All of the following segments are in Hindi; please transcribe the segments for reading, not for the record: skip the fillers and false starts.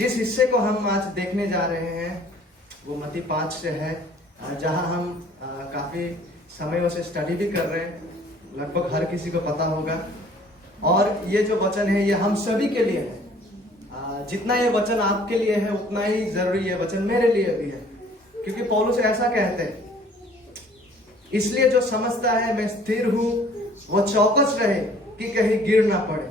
जिस हिस्से को हम आज देखने जा रहे हैं वो मत्ती 5 से है, जहां हम काफी समयों से स्टडी भी कर रहे हैं, लगभग हर किसी को पता होगा। और ये जो वचन है ये हम सभी के लिए है। जितना ये वचन आपके लिए है उतना ही जरूरी ये वचन मेरे लिए भी है, क्योंकि पौलुस ऐसा कहते हैं, इसलिए जो समझता है मैं स्थिर हूं वो चौकस रहे कि कहीं गिर ना पड़े।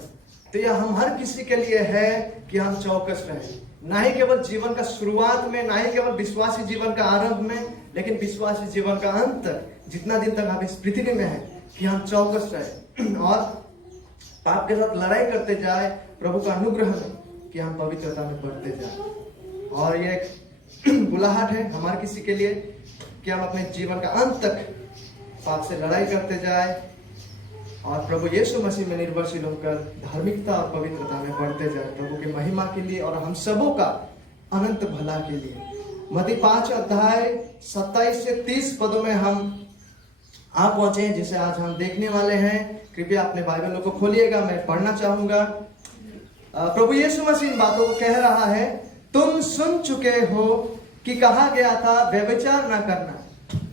तो यह हम हर किसी के लिए है कि हम चौकस रहे, ना ही केवल जीवन का शुरुआत में, ना ही केवल विश्वासी जीवन का आरंभ में, लेकिन विश्वासी जीवन का अंत तक, जितना दिन तक हम इस पृथ्वी में है, कि हम चौकस रहे और पाप के साथ लड़ाई करते जाए प्रभु का अनुग्रह में, कि हम पवित्रता में बढ़ते जाए। और ये एक बुलाहट है हमारे किसी के लिए कि हम अपने जीवन का अंत तक पाप से लड़ाई करते जाए और प्रभु यीशु मसीह में निर्भरशील होकर धार्मिकता और पवित्रता में बढ़ते जाए, प्रभु की महिमा के लिए और हम सबों का अनंत भला के लिए। मत्ती 5 अध्याय 27 से 30 पदों में हम आ पहुंचे हैं, जिसे आज हम देखने वाले हैं। कृपया अपने बाइबलों को खोलिएगा, मैं पढ़ना चाहूंगा। प्रभु यीशु मसीह इन बातों को कह रहा है, तुम सुन चुके हो कि कहा गया था व्यभिचार न करना,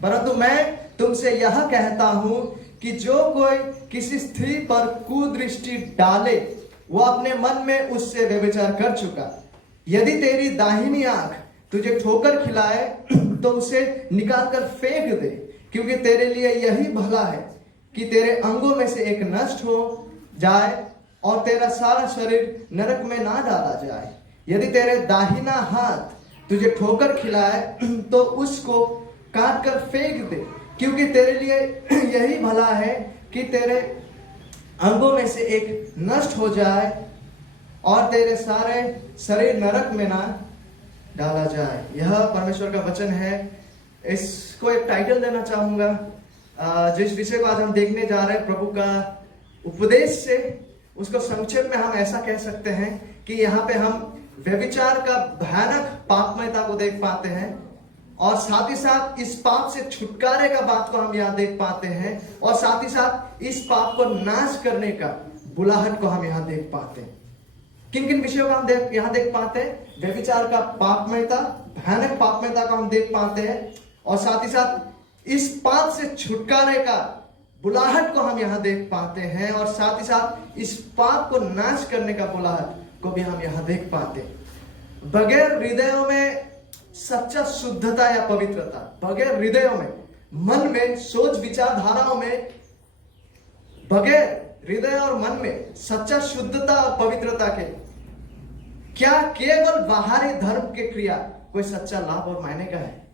परंतु मैं तुमसे यह कहता हूं कि जो कोई किसी स्त्री पर कुदृष्टि डाले वो अपने मन में उससे व्यभिचार कर चुका। यदि तेरी दाहिनी आंख तुझे ठोकर खिलाए तो उसे निकालकर फेंक दे, क्योंकि तेरे लिए यही भला है कि तेरे अंगों में से एक नष्ट हो जाए और तेरा सारा शरीर नरक में ना डाला जाए। यदि तेरे दाहिना हाथ तुझे ठोकर खिलाए तो उसको काट कर फेंक दे, क्योंकि तेरे लिए यही भला है कि तेरे अंगों में से एक नष्ट हो जाए और तेरे सारे शरीर नरक में ना डाला जाए। यह परमेश्वर का वचन है। इसको एक टाइटल देना चाहूंगा, जिस विषय को आज हम देखने जा रहे हैं, प्रभु का उपदेश से उसको संक्षेप में हम ऐसा कह सकते हैं कि यहाँ पे हम व्यभिचार का भयानक पापमयता को देख पाते हैं और साथ ही साथ इस पाप से छुटकारे का बात को हम यहाँ देख पाते हैं और साथ ही साथ इस पाप को नाश करने का बुलाहट को हम यहाँ देख पाते हैं। किन किन विषयों को हम यहाँ देख पाते हैं? व्यभिचार का पापमयता, भयानक पापमयता को हम देख पाते हैं और साथ ही साथ इस पाप से छुटकारे का बुलाहट को हम यहाँ देख पाते हैं और साथ ही साथ इस पाप को नाश करने का बुलाहट को भी हम यहाँ देख पाते हैं। बगैर हृदयों में सच्चा शुद्धता या पवित्रता, बगैर हृदयों में, मन में, सोच विचारधाराओं में, बगैर हृदय और मन में सच्चा शुद्धता और पवित्रता के क्या केवल बाहरी धर्म के क्रिया कोई सच्चा लाभ और मायने का है?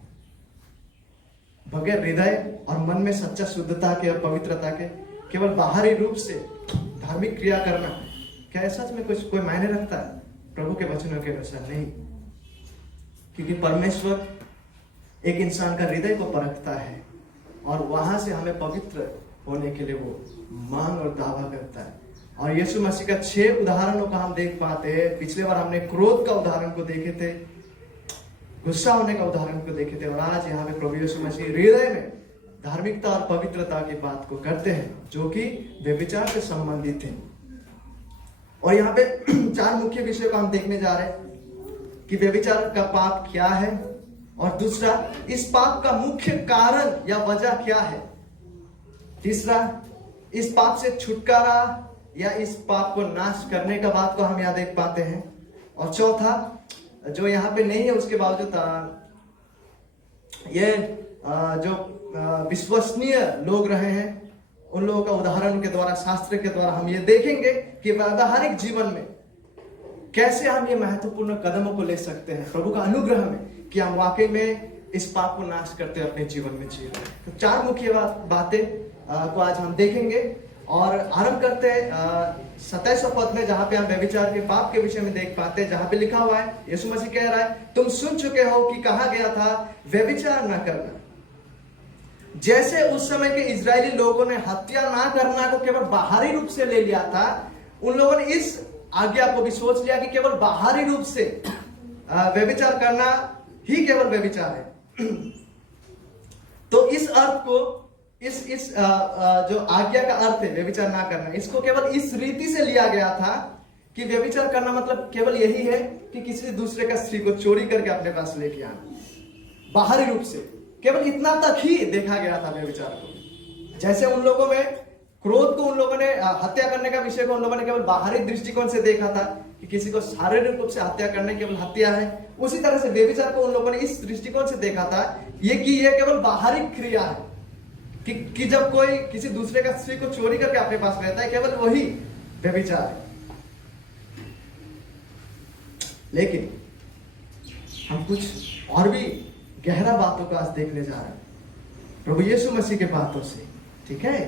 बगैर हृदय और मन में सच्चा शुद्धता के और पवित्रता के केवल बाहरी रूप से धार्मिक क्रिया करना क्या सच में कुछ कोई मायने रखता है? प्रभु के वचनों के अनुसार नहीं, क्योंकि परमेश्वर एक इंसान का हृदय को परखता है और वहां से हमें पवित्र होने के लिए वो मांग और दावा करता है। और यीशु मसीह का 6 उदाहरणों का हम देख पाते हैं। पिछले बार हमने क्रोध का उदाहरण को देखे थे, गुस्सा होने का उदाहरण को देखे थे, और आज यहाँ पे प्रभु यीशु मसीह हृदय में धार्मिकता और पवित्रता की बात को करते हैं, जो कि व्यभिचार से संबंधित है। और यहाँ पे 4 मुख्य विषयों को हम देखने जा रहे हैं कि व्यभिचार का पाप क्या है, और दूसरा, इस पाप का मुख्य कारण या वजह क्या है, तीसरा, इस पाप से छुटकारा या इस पाप को नाश करने का बात को हम यहाँ देख पाते हैं, और चौथा, जो यहाँ पे नहीं है उसके बावजूद ये जो विश्वसनीय लोग रहे हैं उन लोगों का उदाहरण के द्वारा, शास्त्र के द्वारा हम ये देखेंगे कि व्यावहारिक जीवन में कैसे हम ये महत्वपूर्ण कदमों को ले सकते हैं प्रभु का अनुग्रह में, कि हम वाकई में इस पाप को नाश करते अपने जीवन में जी रहे हैं। तो 4 मुख्य बातें को आज हम देखेंगे और आरंभ करते हैं 27 पद में, जहां पे हम व्यभिचार के पाप के विषय में देख पाते हैं, जहां पे लिखा हुआ है, यीशु मसीह कह रहा है, तुम सुन चुके हो कि कहा गया था व्यभिचार न करना। जैसे उस समय के इजरायली लोगों ने हत्या ना करना को केवल बाहरी रूप से ले लिया था, उन लोगों ने इस आज्ञा को भी सोच लिया कि केवल बाहरी रूप से व्यभिचार करना ही केवल व्यभिचार है। तो इस अर्थ को, इस जो आज्ञा का अर्थ है व्यभिचार ना करना, इसको केवल इस रीति से लिया गया था कि व्यभिचार करना मतलब केवल यही है कि किसी दूसरे का स्त्री को चोरी करके अपने पास लेके आना, बाहरी रूप से केवल इतना तक ही देखा गया था व्यभिचार को। जैसे उन लोगों में क्रोध को, उन लोगों ने हत्या करने का विषय को उन लोगों ने केवल बाहरी दृष्टिकोण से देखा था कि किसी को शारीरिक रूप से हत्या करने केवल हत्या है, उसी तरह से व्यभिचार को उन लोगों ने इस दृष्टिकोण से देखा था ये कि ये केवल बाहरी क्रिया है कि जब कोई किसी दूसरे का स्त्री को चोरी करके अपने पास लेता है, केवल वही व्यभिचार है। लेकिन हम कुछ और भी गहरा बातों को आज देखने जा रहे हैं प्रभु यीशु मसीह के बातों से, ठीक है।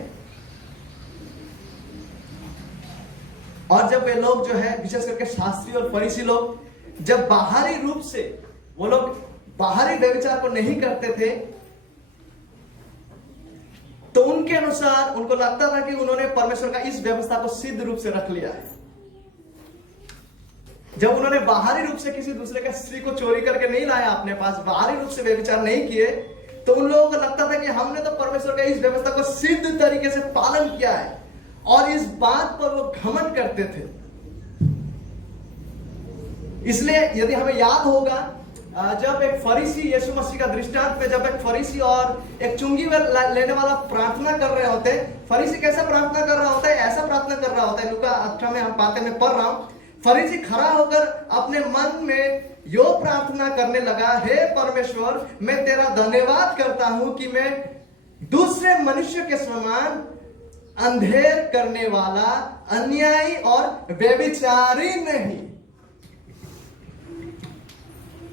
और जब वे लोग जो है, विशेष करके शास्त्री और फरीसी लोग, जब बाहरी रूप से वो लोग बाहरी व्यभिचार को नहीं करते थे, तो उनके अनुसार उनको लगता था कि उन्होंने परमेश्वर का इस व्यवस्था को सिद्ध रूप से रख लिया है। जब उन्होंने बाहरी रूप से किसी दूसरे का स्त्री को चोरी करके नहीं लाया अपने पास, बाहरी रूप से व्यभिचार नहीं किए, तो उन लोगों को लगता था कि हमने तो परमेश्वर का इस व्यवस्था को सिद्ध तरीके से पालन किया है, और इस बात पर वो घमंड करते थे। इसलिए यदि हमें याद होगा, जब एक फरीसी यीशु मसीह का दृष्टांत में, जब एक फरीसी और एक चुंगी लेने वाला प्रार्थना कर रहे होते, फरीसी कैसा प्रार्थना कर रहा होता है? ऐसा प्रार्थना कर रहा होता है, लूका 18 में हम पाते में पढ़ रहा हूं। फरीसी खड़ा होकर अपने मन में यो प्रार्थना करने लगा, हे परमेश्वर, मैं तेरा धन्यवाद करता हूं कि मैं दूसरे मनुष्य के समान अंधेर करने वाला, अन्यायी और व्यभिचारी नहीं।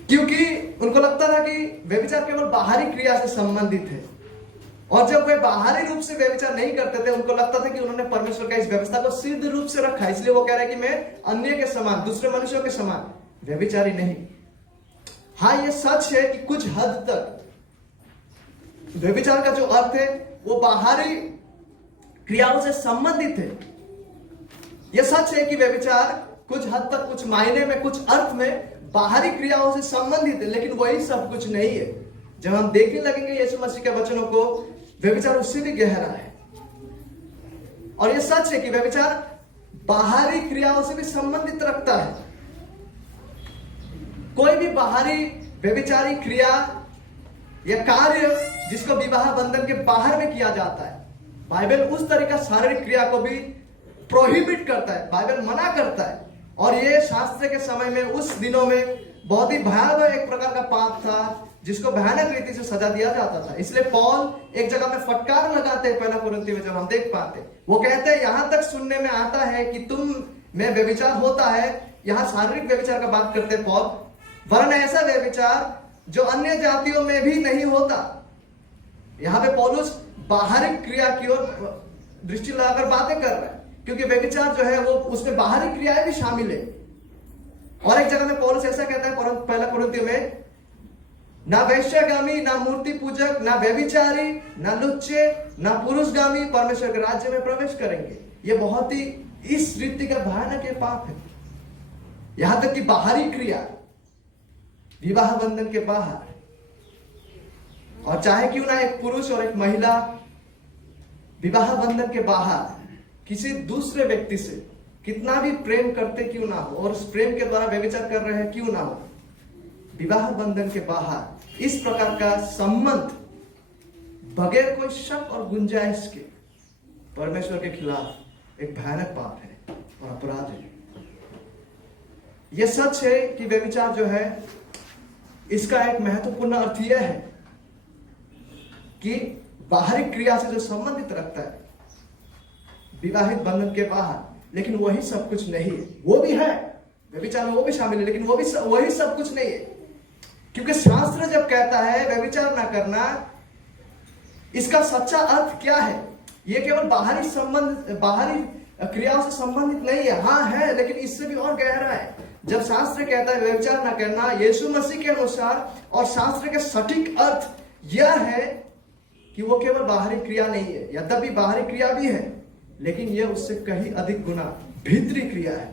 क्योंकि उनको लगता था कि व्यभिचार केवल बाहरी क्रिया से संबंधित है, और जब वे बाहरी रूप से व्यभिचार नहीं करते थे, उनको लगता था कि उन्होंने परमेश्वर का इस व्यवस्था को सिद्ध रूप से रखा है, इसलिए वो कह रहे हैं कि मैं अन्य के समान, दूसरे मनुष्यों के समान व्यभिचारी नहीं। हाँ, ये सच है कि कुछ हद तक व्यभिचार का जो अर्थ है वो बाहरी क्रियाओं से संबंधित है। यह सच है कि व्यभिचार कुछ हद तक, कुछ मायने में, कुछ अर्थ में बाहरी क्रियाओं से संबंधित है, लेकिन वही सब कुछ नहीं है। जब हम देखने लगेंगे यीशु मसीह के वचनों को, व्यभिचार उससे भी गहरा है। और यह सच है कि व्यभिचार बाहरी क्रियाओं से भी संबंधित रखता है। कोई भी बाहरी व्यभिचारी क्रिया या कार्य जिसको विवाह बंधन के बाहर में किया जाता है, बाइबल उस तरह का शारीरिक क्रिया को भी प्रोहिबिट करता है, बाइबल मना करता है। और ये शास्त्र के समय में, उस दिनों में बहुत ही भयावह एक प्रकार का पाप था, जिसको भयानक रीति से सजा दिया जाता था। इसलिए पौल एक जगह में फटकार लगाते हैं, पहला कुरिन्थी में जब हम देख पाते, वो कहते हैं यहां तक सुनने में आता है कि तुम में व्यभिचार होता है। यहां शारीरिक व्यभिचार का बात करते हैं पौल, वरन ऐसा व्यभिचार जो अन्य जातियों में भी नहीं होता। यहां पे पौलुस बाहरी क्रिया की ओर दृष्टि लगाकर बातें कर रहा है, क्योंकि व्यभिचार जो है वो उसमें बाहरी क्रियाएं भी शामिल है। और एक जगह में पौलुस ऐसा कहता है पहला कुरिन्थियों में, ना वैश्यगामी, ना मूर्ति पूजक, ना व्यभिचारी, ना लुच्चे, ना पुरुषगामी परमेश्वर के राज्य में प्रवेश करेंगे। ये बहुत ही इस रीति का भयानक ये पाप है। यहां तक कि बाहरी क्रिया, विवाह बंधन के बाहर, और चाहे क्यों ना एक पुरुष और एक महिला विवाह बंधन के बाहर किसी दूसरे व्यक्ति से कितना भी प्रेम करते क्यों ना हो, और उस प्रेम के द्वारा व्यभिचार कर रहे हैं क्यों ना हो, विवाह बंधन के बाहर इस प्रकार का संबंध बगैर कोई शक और गुंजाइश के परमेश्वर के खिलाफ एक भयानक पाप है और अपराध है। यह सच है कि व्यभिचार जो है, इसका एक महत्वपूर्ण अर्थ यह है कि बाहरी क्रिया से जो संबंधित रखता है विवाहित बंधन के बाहर, लेकिन वही सब कुछ नहीं है। वो भी है, व्यभिचार में वो भी शामिल है, लेकिन वही सब कुछ नहीं है। क्योंकि शास्त्र जब कहता है व्यभिचार ना करना, इसका सच्चा अर्थ क्या है? ये केवल बाहरी क्रियाओं से संबंधित नहीं है। हाँ है, लेकिन इससे भी और गहरा है। जब शास्त्र कहता है व्यभिचार ना करना, यीशु मसीह के अनुसार और शास्त्र के सटीक अर्थ यह है कि वो केवल बाहरी क्रिया नहीं है। यद्यपि बाहरी क्रिया भी है, लेकिन यह उससे कहीं अधिक गुना भीतरी क्रिया है।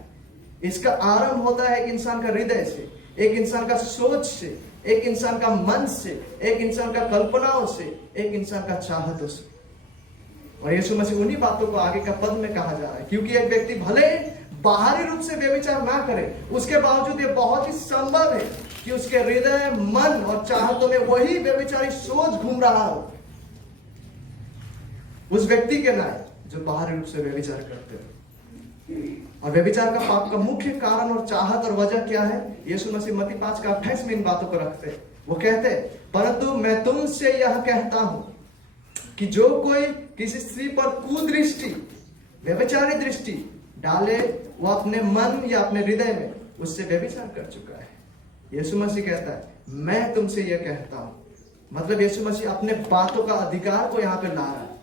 इसका आरंभ होता है एक इंसान का हृदय से, एक इंसान का सोच से, एक इंसान का मन से, एक इंसान का कल्पनाओं से, एक इंसान का चाहतों से। और यीशु मसीह उन्हीं बातों को आगे का पद में कहा जा रहा है, क्योंकि एक व्यक्ति भले बाहरी रूप से व्यभिचार ना करे, उसके बावजूद ये बहुत ही संभव है कि उसके हृदय, मन और चाहतों में वही व्यभिचारी सोच घूम रहा हो, उस व्यक्ति के नाय जो बाहरी रूप से व्यभिचार करते हो। और व्यभिचार का पाप का मुख्य कारण और चाहत और वजह क्या है? यीशु मसीह मत्ती 5 का 28 में इन बातों को रखते हैं। वो कहते हैं, परंतु मैं तुमसे यह कहता हूं कि जो कोई किसी स्त्री पर कुदृष्टि, व्यभिचारी दृष्टि डाले, वो अपने मन या अपने हृदय में उससे व्यभिचार कर चुका है। यीशु मसीह कहता है, मैं तुमसे यह कहता हूं, मतलब यीशु मसीह अपने बातों का अधिकार को यहां पे ला रहा है।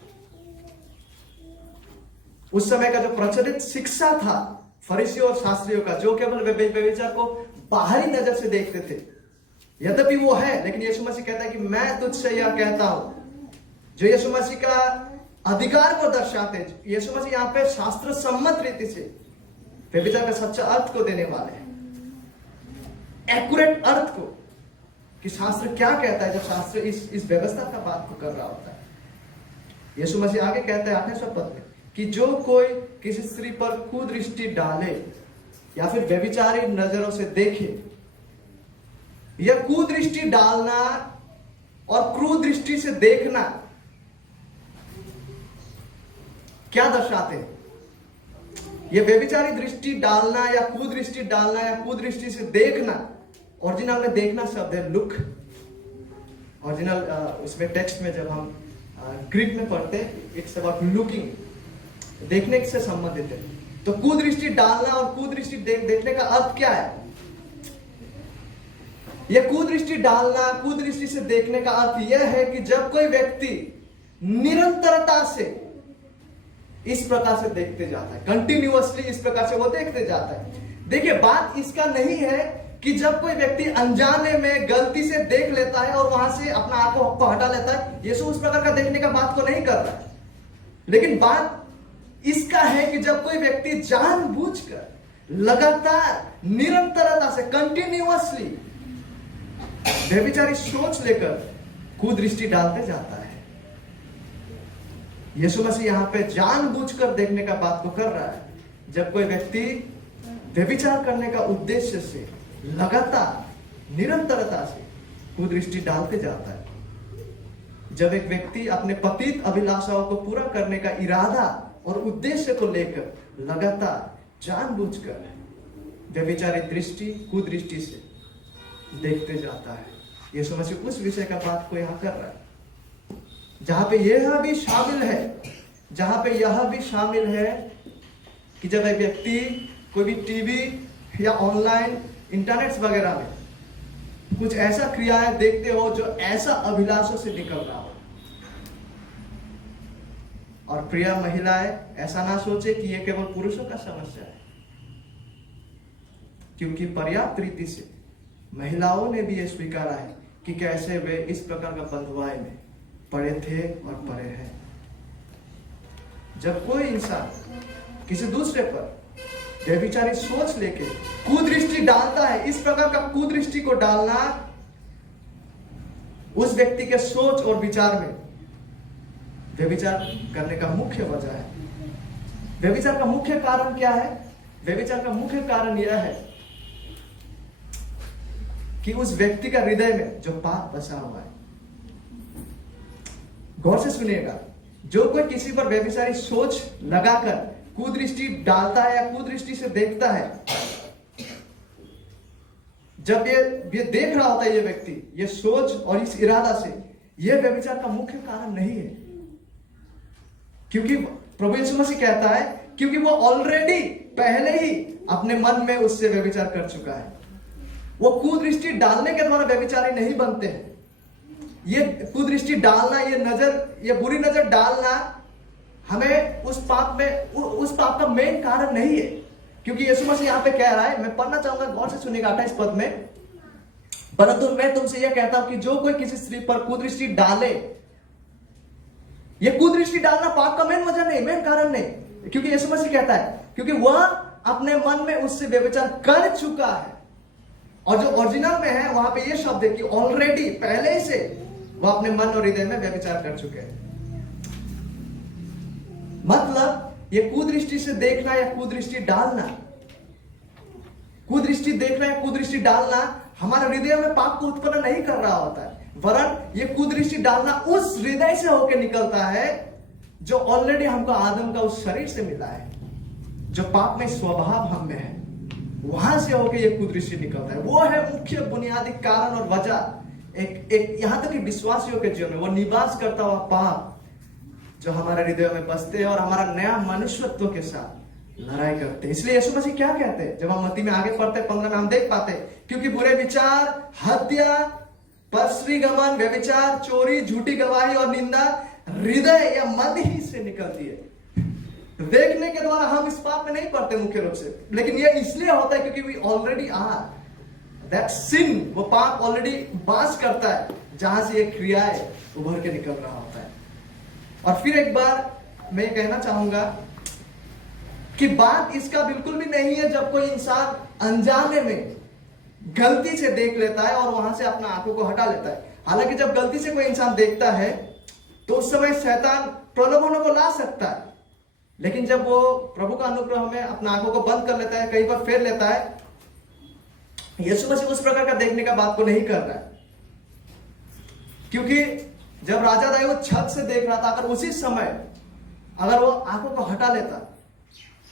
उस समय का जो प्रचलित शिक्षा था फरीसियों और शास्त्रियों का, जो केवल व्यभिचार को बाहरी नजर से देखते थे, यद्यपि वो है, लेकिन यीशु मसीह कहता है कि मैं तुझसे यह कहता हूं, जो यीशु मसीह का अधिकार को दर्शाते हैं। यीशु मसीह यहाँ पे शास्त्र सम्मत रीति से व्यभिचार का सच्चा अर्थ को देने वाले हैं, एक्यूरेट अर्थ को, कि शास्त्र क्या कहता है जब शास्त्र इस व्यवस्था का बात को कर रहा होता है। यीशु मसीह आगे कहता है 8वें पद में कि जो कोई किसी स्त्री पर कुदृष्टि डाले या फिर व्यभिचारी नजरों से देखे, यह कुदृष्टि डालना और क्रूर से देखना क्या दर्शाते हैं? यह व्यभिचारी दृष्टि डालना या कुदृष्टि डालना या कुदृष्टि से देखना, ओरिजिनल में देखना शब्द है लुक। ओरिजिनल उसमें टेक्स्ट में जब हम ग्रीक में पढ़ते, इट्स अबाउट लुकिंग, देखने से संबंधित है। तो कुदृष्टि डालना और कुदृष्टि देखने का अर्थ क्या है? यह कुदृष्टि डालना, कुदृष्टि से देखने का अर्थ यह है कि जब कोई व्यक्ति निरंतरता से इस प्रकार से देखते जाता है, कंटिन्यूअसली इस प्रकार से वो देखते जाता है। देखिए, बात इसका नहीं है कि जब कोई व्यक्ति अनजाने में गलती से देख लेता है और वहां से अपना आंखों को हटा लेता है, यीशु उस प्रकार का देखने का बात को नहीं कर रहा है। लेकिन बात इसका है कि जब कोई व्यक्ति जानबूझकर, लगातार, निरंतरता से, कंटिन्यूअसली व्यभिचारी सोच लेकर कुदृष्टि डालते जाता है। यीशु मसीह यहां पे जानबूझकर देखने का बात को कर रहा है। जब कोई व्यक्ति व्यभिचार करने का उद्देश्य से लगातार, निरंतरता से कुदृष्टि डालते जाता है, जब एक व्यक्ति अपने पतित अभिलाषाओं को पूरा करने का इरादा और उद्देश्य को लेकर लगातार जानबूझकर व्यभिचारी दृष्टि, कुदृष्टि से देखते जाता है, यीशु मसीह उस विषय का बात को यहां कर रहा है। जहां पे यह भी शामिल है, जहां पे यह भी शामिल है कि जब एक व्यक्ति कोई भी टीवी या ऑनलाइन इंटरनेट वगैरह में कुछ ऐसा क्रियाएं देखते हो जो ऐसा अभिलाषों से निकल रहा हो, और प्रिय महिलाएं, ऐसा ना सोचे कि यह केवल पुरुषों का समस्या है, क्योंकि पर्याप्त रीति से महिलाओं ने भी यह स्वीकारा है कि कैसे वे इस प्रकार का बंधुआई में पड़े थे और पड़े हैं। जब कोई इंसान किसी दूसरे पर व्यभिचारी सोच लेके कुदृष्टि डालता है, इस प्रकार का कुदृष्टि को डालना उस व्यक्ति के सोच और विचार में व्यभिचार करने का मुख्य वजह है। व्यभिचार का मुख्य कारण क्या है? व्यभिचार का मुख्य कारण यह है कि उस व्यक्ति का हृदय में जो पाप बसा हुआ है। गौर से सुनिएगा, जो कोई किसी पर व्यभिचारी सोच लगाकर कुदृष्टि डालता है या कुदृष्टि से देखता है, जब ये देख रहा होता है, ये व्यक्ति ये सोच और इस इरादा से, यह व्यभिचार का मुख्य कारण नहीं है, क्योंकि प्रभु यीशु मसीह कहता है क्योंकि वो ऑलरेडी पहले ही अपने मन में उससे व्यभिचार कर चुका है। वो कुदृष्टि डालने के द्वारा व्यभिचारी नहीं बनते हैं। ये कुदृष्टि डालना, ये नजर, ये बुरी नजर डालना हमें उस पाप का मेन कारण नहीं है, क्योंकि यीशु मसीह यहां पे कह रहा है, मैं पढ़ना चाहूंगा, गौर से सुनिएगा 28 पद में, परंतु मैं तुमसे यह कहता हूं कि जो कोई किसी स्त्री पर कुदृष्टि डाले, ये कुदृष्टि डालना पाप का मेन वजह नहीं, मेन कारण नहीं, क्योंकि यीशु मसीह कहता है क्योंकि वह अपने मन में उससे व्यभिचार कर चुका है। और जो ओरिजिनल में है वहां पे ये शब्द है कि ऑलरेडी, पहले से वह अपने मन और हृदय में व्यभिचार कर चुके हैं। मतलब ये कुदृष्टि से देखना या कुदृष्टि डालना कुदृष्टि देखना या कुदृष्टि डालना हमारे हृदय में पाप को उत्पन्न नहीं कर रहा होता है, वरन ये कुदृष्टि डालना उस हृदय से होकर निकलता है जो ऑलरेडी हमको आदम का उस शरीर से मिला है, जो पाप में स्वभाव हम में है, वहां से होकर ये कुदृष्टि निकलता है। वो है मुख्य बुनियादी कारण और वजह। एक यहां तक कि विश्वासियों के जीवन में वो निवास करता हुआ पाप जो हमारे हृदय में बसते हैं और हमारा नया मनुष्यत्व के साथ लड़ाई करते हैं। इसलिए यीशु मसीह क्या कहते हैं, जब हम मत्ती में आगे पढ़ते 15 में हम देख पाते हैं, क्योंकि बुरे विचार, हत्या, परस्त्रीगमन, व्यभिचार, चोरी, झूठी गवाही और निंदा हृदय या मन ही से निकलती है। देखने के द्वारा हम इस पाप में नहीं पड़ते मुख्य रूप से, लेकिन ये इसलिए होता है क्योंकि we already are that sin. वो पाप ऑलरेडी वास करता है जहां से ये क्रियाएं उभर के निकल रहा होता है। और फिर एक बार मैं कहना चाहूंगा कि बात इसका बिल्कुल भी नहीं है जब कोई इंसान अनजाने में गलती से देख लेता है और वहां से अपना आंखों को हटा लेता है। हालांकि जब गलती से कोई इंसान देखता है तो उस समय शैतान प्रलोभनों को ला सकता है, लेकिन जब वो प्रभु का अनुग्रह में अपना आंखों को बंद कर लेता है, कहीं पर फेर लेता है, यीशु मसीह उस प्रकार का देखने का बात को नहीं कर रहा है। क्योंकि जब राजा दाऊद छत से देख रहा था, अगर उसी समय अगर वो आंखों को हटा लेता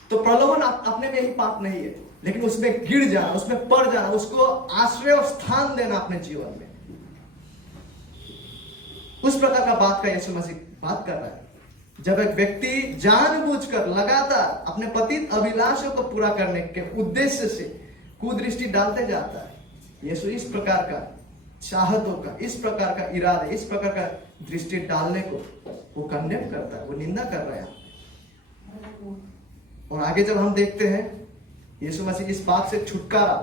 तो प्रलोभन अपने में ही पाप नहीं है, लेकिन उसमें गिर जाना, उसमें पड़ जाना, उसको आश्रय और स्थान देना अपने जीवन में, उस प्रकार का बात का यीशु मसीह बात कर रहा है। जब एक व्यक्ति जानबूझकर लगातार अपने पतित अभिलाषों को पूरा करने के उद्देश्य से कुदृष्टि डालते जाता है, यीशु इस प्रकार का चाहतों का, इस प्रकार का इरादे, इस प्रकार का दृष्टि डालने को वो कंडेम करता है, वो निंदा कर रहा है। और आगे जब हम देखते हैं यीशु मसीह इस पाप से छुटकारा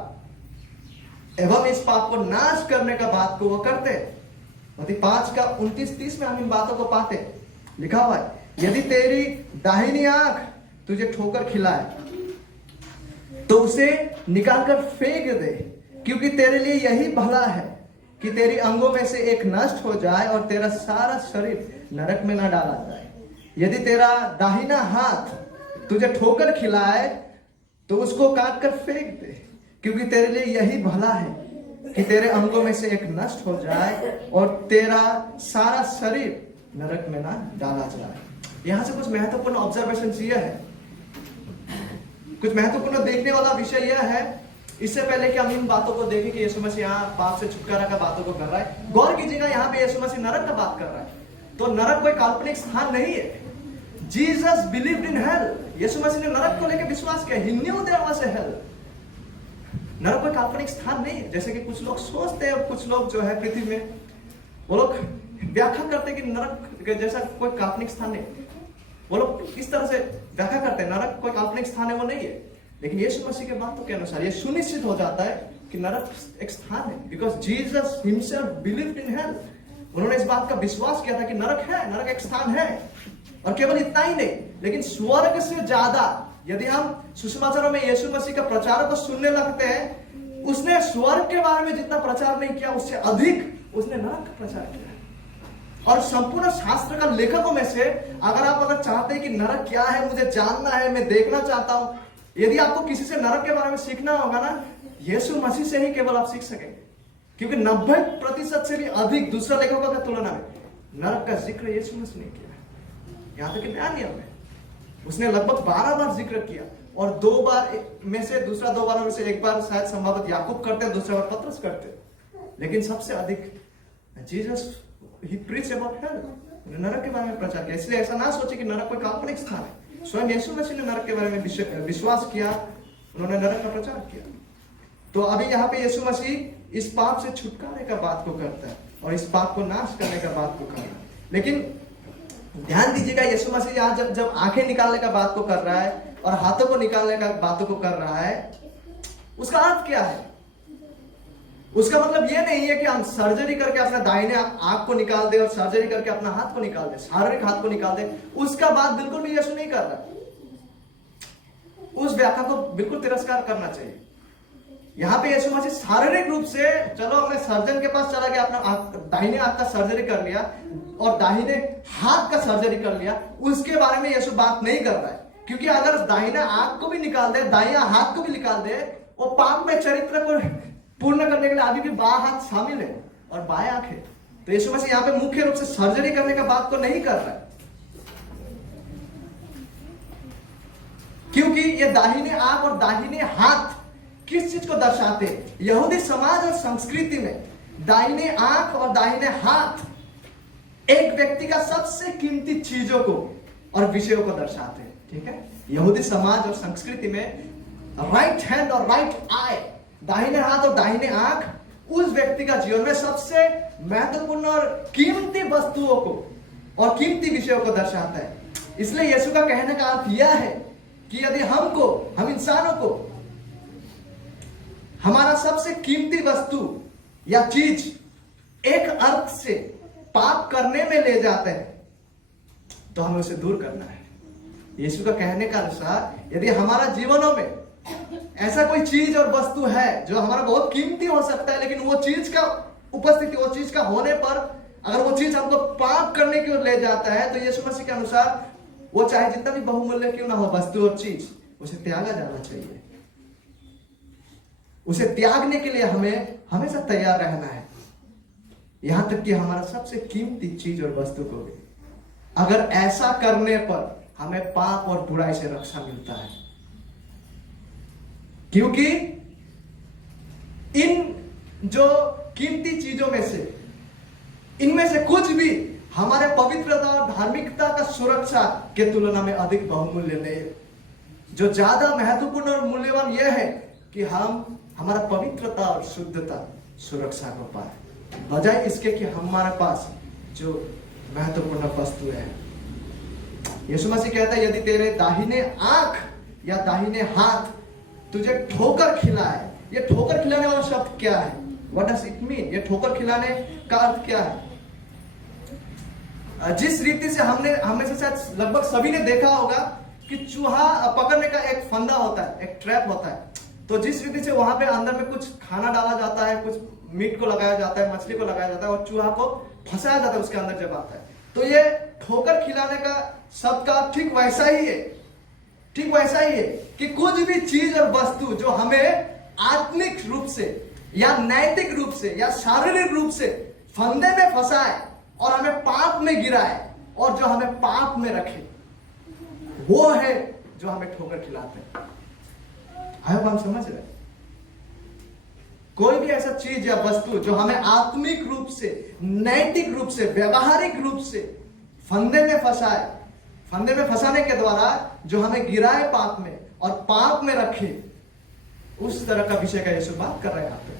एवं इस पाप को नाश करने का बात को वो करते हैं। मत्ती 5 का 29-30 में हम इन बातों को पाते हैं। लिखा हुआ है, यदि तेरी दाहिनी आंख तुझे ठोकर खिलाए तो उसे निकालकर फेंक दे, क्योंकि तेरे लिए यही भला है कि तेरी अंगों में से एक नष्ट हो जाए और तेरा सारा शरीर नरक में न डाला जाए। यदि तेरा दाहिना हाथ तुझे ठोकर खिलाए तो उसको काट कर फेंक दे, क्योंकि तेरे लिए यही भला है कि तेरे अंगों में से एक नष्ट हो जाए और तेरा सारा शरीर नरक में ना डाला जाए। यहां से कुछ महत्वपूर्ण ऑब्जर्वेशन यह है, कुछ महत्वपूर्ण देखने वाला विषय यह है, इससे पहले कि हम इन बातों को देखें कि यीशु मसीह यहाँ पाप से छुटकारा का बातों को कर रहा है, गौर कीजिएगा यहाँ पे यीशु मसीह नरक का बात कर रहा है। तो नरक कोई काल्पनिक स्थान नहीं है। Jesus believed in hell. यीशु मसीह ने नरक को लेकर विश्वास किया। He knew there was a hell. नरक कोई काल्पनिक स्थान नहीं है, जैसे कि कुछ लोग सोचते हैं और कुछ लोग जो है पृथ्वी में वो लोग व्याख्या करते हैं कि नरक जैसा कोई काल्पनिक स्थान नहीं। वो लोग इस तरह से व्याख्या करते हैं, नरक कोई काल्पनिक स्थान है, वो नहीं है। लेकिन यीशु मसीह के बातों के अनुसार ये सुनिश्चित हो जाता है कि नरक एक स्थान है, because Jesus himself believed in hello. उन्होंने इस बात का विश्वास किया था कि नरक है, नरक एक स्थान है। और केवल इतना ही नहीं, लेकिन स्वर्ग से ज्यादा यदि हम सुसमाचारों में यीशु मसीह का प्रचार को सुनने लगते हैं, उसने स्वर्ग के बारे में जितना प्रचार नहीं किया उससे अधिक उसने नरक का प्रचार किया। और संपूर्ण शास्त्र का लेखकों में से अगर चाहते हैं कि नरक क्या है, मुझे जानना है, मैं देखना चाहता हूं, यदि आपको किसी से नरक के बारे में सीखना होगा ना, यीशु मसीह से ही केवल आप सीख सकेंगे। क्योंकि 90% से भी अधिक दूसरे लेखकों की तुलना में नरक का जिक्र यीशु मसीह ने किया है। यहां तक कि नया नियम में उसने लगभग 12 बार जिक्र किया, और 2 बार में से दूसरा 2 बार में से एक बार शायद संभवतः याकूब करते, दूसरा बार पतरस करते, लेकिन सबसे अधिक Jesus he preach about hello, नरक के बारे में प्रचार किया। इसलिए ऐसा ना सोचे कि नरक कोई काल्पनिक स्थान है। स्वयं यीशु मसीह ने नरक के बारे में विश्वास किया, उन्होंने नरक का प्रचार किया। तो अभी यहाँ पे यीशु मसीह इस पाप से छुटकारे का बात को करता है और इस पाप को नाश करने का बात को कर रहा है। लेकिन ध्यान दीजिएगा, यीशु मसीह यहाँ जब आंखें निकालने का बात को कर रहा है और हाथों को निकालने का बातों को कर रहा है, उसका अर्थ क्या है? उसका मतलब यह नहीं है कि हम सर्जरी करके अपने दाहिने आंख को निकाल दे और सर्जरी करके अपना हाथ को निकाल दे, शारीरिक हाथ को निकाल दे। उसका बात बिल्कुल भी यीशु नहीं कर रहा। उस व्याख्या को बिल्कुल तिरस्कार करना चाहिए। यहां पे यीशु मसीह शारीरिक रूप से, चलो मैं सर्जन के पास चला गया, अपना दाहिने हाथ का सर्जरी कर लिया और दाहिने हाथ का सर्जरी कर लिया, उसके बारे में यीशु बात नहीं कर रहा है। क्योंकि अगर दाहिना आंख को भी निकाल दे, दाहिना हाथ को भी निकाल दे, वो पाप में चरित्र को पूर्ण करने के लिए अभी भी बायां हाथ शामिल है और बायां आंख है। तो यीशु मसीह यहाँ पे मुख्य रूप से सर्जरी करने का बात को नहीं कर रहा है, क्योंकि ये दाहिने आंख और दाहिने हाथ किस चीज को दर्शाते हैं? यहूदी समाज और संस्कृति में दाहिने आंख और दाहिने हाथ एक व्यक्ति का सबसे कीमती चीजों को और विषयों को दर्शाते हैं। ठीक है, यहूदी समाज और संस्कृति में राइट हैंड और राइट आई, दाहिने हाथ और दाहिने आंख उस व्यक्ति का जीवन में सबसे महत्वपूर्ण और कीमती वस्तुओं को और कीमती विषयों को दर्शाता है। इसलिए यीशु का कहने का अर्थ यह है कि यदि हम इंसानों को हमारा सबसे कीमती वस्तु या चीज एक अर्थ से पाप करने में ले जाते हैं, तो हमें उसे दूर करना है। यीशु का कहने का अनुसार यदि हमारा जीवनों में ऐसा कोई चीज और वस्तु है जो हमारा बहुत कीमती हो सकता है, लेकिन वो चीज का उपस्थिति, वो चीज का होने पर अगर वो चीज हमको पाप करने की ओर ले जाता है, तो यीशु मसीह के अनुसार वो चाहे जितना भी बहुमूल्य क्यों ना हो वस्तु और चीज, उसे त्यागा जाना चाहिए। उसे त्यागने के लिए हमें हमेशा तैयार रहना है, यहां तक कि हमारा सबसे कीमती चीज और वस्तु को भी। अगर ऐसा करने पर हमें पाप और बुराई से रक्षा मिलता है, क्योंकि इन जो कीमती चीजों में से, इनमें से कुछ भी हमारे पवित्रता और धार्मिकता का सुरक्षा के तुलना में अधिक बहुमूल्य नहीं है। जो ज्यादा महत्वपूर्ण और मूल्यवान यह है कि हम हमारा पवित्रता और शुद्धता सुरक्षा को पाए, बजाय इसके कि हमारे पास जो महत्वपूर्ण वस्तु है। यीशु मसीह कहता है यदि तेरे दाहिने आंख या दाहिने हाथ तुझे ठोकर खिलाए, ये ठोकर खिलाने वाला शब्द क्या है? What does it mean? ये ठोकर खिलाने का अर्थ क्या है? जिस रीति से हमें से शायद लगभग सभी ने देखा होगा कि चूहा पकड़ने का एक फंदा होता है, एक ट्रैप होता है। तो जिस रीति से वहां पे अंदर में कुछ खाना डाला जाता है, कुछ मीट को लगाया जाता है, मछली को लगाया जाता है और चूहा को फंसाया जाता है उसके अंदर जब आता है। तो ये ठोकर खिलाने का शब्द का ठीक वैसा ही है, ठीक वैसा ही है कि कुछ भी चीज और वस्तु जो हमें आत्मिक रूप से या नैतिक रूप से या शारीरिक रूप से फंदे में फंसाए और हमें पाप में गिराए और जो हमें पाप में रखे, वो है जो हमें ठोकर खिलाते हैं। हम समझ रहे? कोई भी ऐसा चीज या वस्तु जो हमें आत्मिक रूप से, नैतिक रूप से, व्यवहारिक रूप से फंदे में फंसाए, फंदे में फंसाने के द्वारा जो हमें गिराए पाप में और पाप में रखे, उस तरह का विषय का यीशु बात कर रहे हैं यहाँ पे।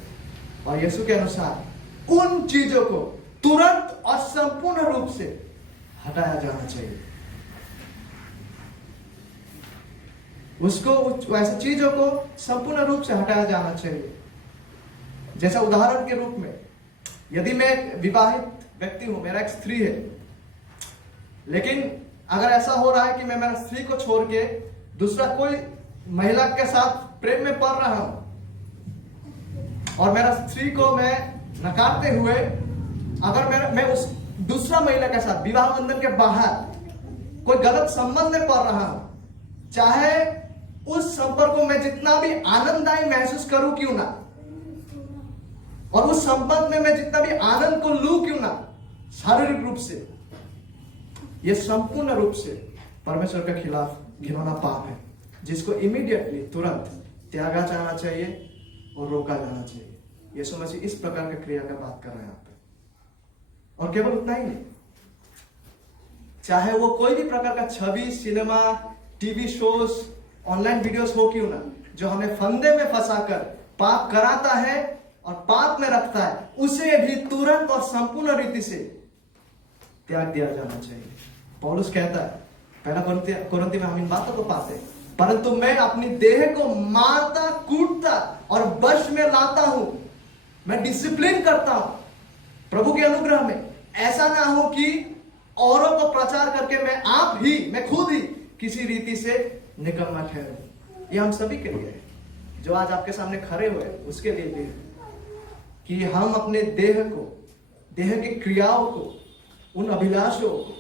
और यीशु के अनुसार उन चीजों को तुरंत और संपूर्ण रूप से हटाया जाना चाहिए। उसको वैसे चीजों को संपूर्ण रूप से हटाया जाना चाहिए। जैसा उदाहरण के रूप में, यदि मैं एक विवाहित व्यक्ति हूं, मेरा एक स्त्री है, लेकिन अगर ऐसा हो रहा है कि मैं मेरा स्त्री को छोड़ के दूसरा कोई महिला के साथ प्रेम में पड़ रहा हूं और मेरा स्त्री को मैं नकारते हुए अगर मैं उस दूसरा महिला के साथ विवाह बंधन के बाहर कोई गलत संबंध में पड़ रहा हूं, चाहे उस संपर्क को मैं जितना भी आनंददायी महसूस करूं क्यों ना, और उस संबंध में मैं जितना भी आनंद को लूं क्यों ना शारीरिक रूप से, यह संपूर्ण रूप से परमेश्वर के खिलाफ घिनौना पाप है, जिसको इमीडिएटली तुरंत त्यागा जाना चाहिए और रोका जाना चाहिए। यीशु मसीह इस प्रकार की क्रिया का बात कर रहे हैं यहाँ पे। और केवल उतना ही नहीं, चाहे वो कोई भी प्रकार का छवि, cinema, TV shows, online videos हो क्यों ना, जो हमें फंदे में फंसाकर पाप कराता है और पाप में रखता है, उसे भी तुरंत और संपूर्ण रीति से त्याग दिया जाना चाहिए। पौलुस कहता है पहला कोरिन्थी में हम इन बातों को पाते हैं, परंतु मैं अपनी देह को मारता, कूटता और वश में लाता हूं, मैं डिसिप्लिन करता हूं प्रभु के अनुग्रह में। ऐसा ना हो कि औरों को प्रचार करके मैं खुद ही किसी रीति से निकम्मा ठहरूं। ये हम सभी के लिए है, जो आज आपके सामने खड़े हुए उसके लिए भी है कि हम अपने देह को, देह की क्रियाओं को, उन अभिलाषों को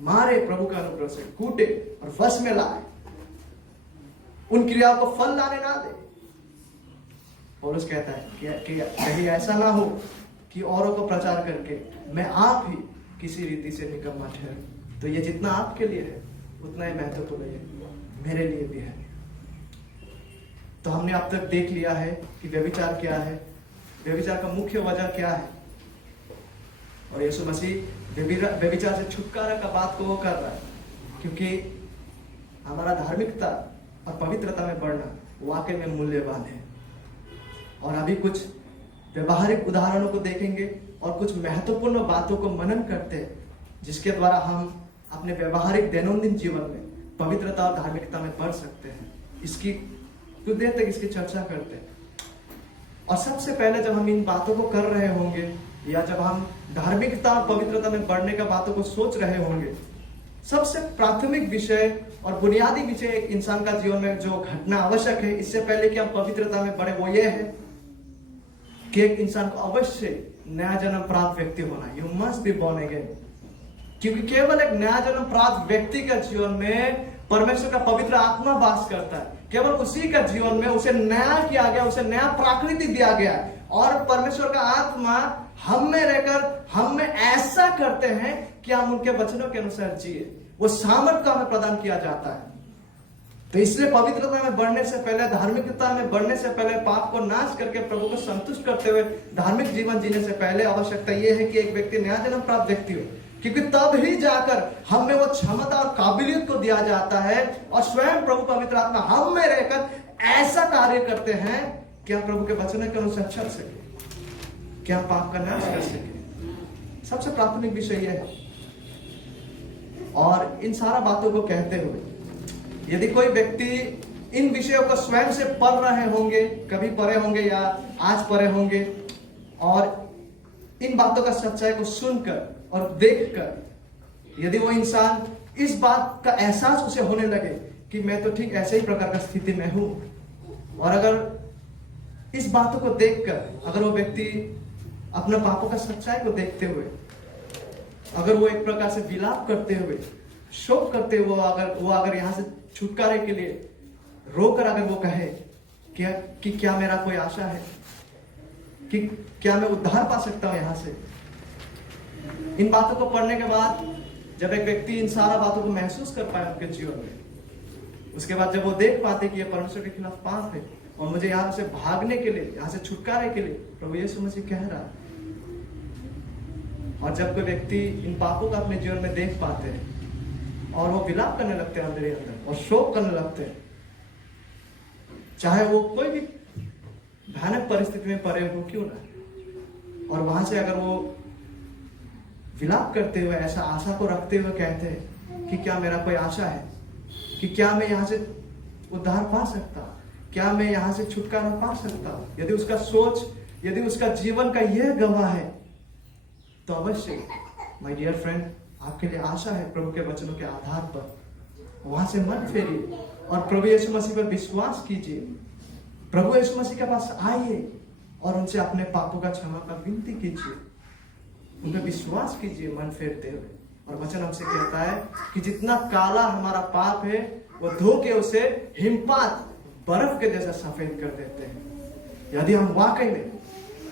मारे, प्रभु के अनुग्रह से कूटे और वश में लाए उन क्रियाओं को फल लाने ना दे। पौलुस कहता है कि कहीं ऐसा ना हो कि औरों को प्रचार करके मैं आप ही किसी रीति से निकम्मा ठहरे। तो ये जितना आपके लिए है उतना ही महत्वपूर्ण है, मेरे लिए भी है। तो हमने अब तक देख लिया है कि व्यभिचार क्या है, व्यभिचार का मुख्य वजह क्या है, और यीशु मसीह व्यभिचार से छुटकारा का बात को वो कर रहा है, क्योंकि हमारा धार्मिकता और पवित्रता में बढ़ना वाकई में मूल्यवान है। और अभी कुछ व्यवहारिक उदाहरणों को देखेंगे और कुछ महत्वपूर्ण बातों को मनन करते हैं, जिसके द्वारा हम अपने व्यवहारिक दैनंदिन जीवन में पवित्रता और धार्मिकता में बढ़ सकते हैं। इसकी कुछ देर तक इसकी चर्चा करते हैं। और सबसे पहले जब हम इन बातों को कर रहे होंगे, या जब हम धार्मिकता और पवित्रता में बढ़ने का बातों को सोच रहे होंगे, सबसे प्राथमिक विषय और बुनियादी विषय एक इंसान का जीवन में जो घटना आवश्यक है, इससे पहले कि हम पवित्रता में बढ़े, वो ये है कि एक इंसान को अवश्य नया जन्म प्राप्त व्यक्ति होना। You must be born again. क्योंकि केवल एक नया जन्म प्राप्त व्यक्ति का जीवन में परमेश्वर का पवित्र आत्मा वास करता है। केवल उसी का जीवन में उसे नया किया गया, उसे नया प्राकृति दिया गया है, और परमेश्वर का आत्मा हम में रहकर हम में ऐसा करते हैं कि हम उनके वचनों के अनुसार जिए। वो सामर्थ्य हमें प्रदान किया जाता है। तो इसलिए पवित्रता में बढ़ने से पहले, धार्मिकता में बढ़ने से पहले, पाप को नाश करके प्रभु को संतुष्ट करते हुए धार्मिक जीवन जीने से पहले आवश्यकता यह है कि एक व्यक्ति नया जन्म प्राप्त व्यक्ति हो, क्योंकि तब ही जाकर हमें वो क्षमता और काबिलियत को दिया जाता है, और स्वयं प्रभु पवित्र आत्मा हम में रहकर ऐसा कार्य करते हैं कि हम प्रभु के वचनों के अनुसार चल सके, कि हम पाप का नाश कर सके। सबसे प्राथमिक विषय यह है। और इन सारा बातों को कहते हुए, यदि कोई व्यक्ति इन विषयों को स्वयं से पढ़ रहे होंगे, कभी पढ़े होंगे या आज पढ़े होंगे, और इन बातों का सच्चाई को सुनकर और देखकर यदि वो इंसान इस बात का एहसास उसे होने लगे कि मैं तो ठीक ऐसे ही प्रकार का स्थिति में हूं, और अगर इस बातों को देखकर अगर वो व्यक्ति अपने पापों का सच्चाई को देखते हुए, अगर वो एक प्रकार से विलाप करते हुए, शोक करते हुए, अगर यहाँ से छुटकारे के लिए रोकर अगर वो कहे कि क्या मेरा कोई आशा है, कि क्या मैं उद्धार पा सकता हूं यहाँ से। इन बातों को पढ़ने के बाद जब एक व्यक्ति इन सारा बातों को महसूस कर पाए अपने जीवन में, उसके बाद जब वो देख पाते कि ये परमेश्वर के खिलाफ पाप है और मुझे यहाँ से भागने के लिए, यहाँ से छुटकारे के लिए प्रभु यीशु मसीह कह रहा है, और जब कोई व्यक्ति इन पापों को अपने जीवन में देख पाते हैं और वो विलाप करने लगते हैं अंदर ही अंदर और शोक करने लगते हैं, चाहे वो कोई भी भयानक परिस्थिति में पड़े हो क्यों ना, और वहां से अगर वो विलाप करते हुए, ऐसा आशा को रखते हुए कहते हैं कि क्या मेरा कोई आशा है, कि क्या मैं यहाँ से उद्धार पा सकता, क्या मैं यहाँ से छुटकारा पा सकता, यदि उसका सोच, यदि उसका जीवन का यह गवाह है, तो अवश्य माय डियर फ्रेंड, आपके लिए आशा है। प्रभु के वचनों के आधार पर वहां से मन फेरिए और प्रभु यीशु मसीह पर विश्वास कीजिए। प्रभु यीशु मसीह के पास आइए और उनसे अपने पापों का क्षमा का विनती कीजिए, उन पर विश्वास कीजिए मन फेरते हुए। और वचन हमसे कहता है कि जितना काला हमारा पाप है वो धो के उसे हिमपात बर्फ के जैसा सफेद कर देते हैं। यदि हम वाकई में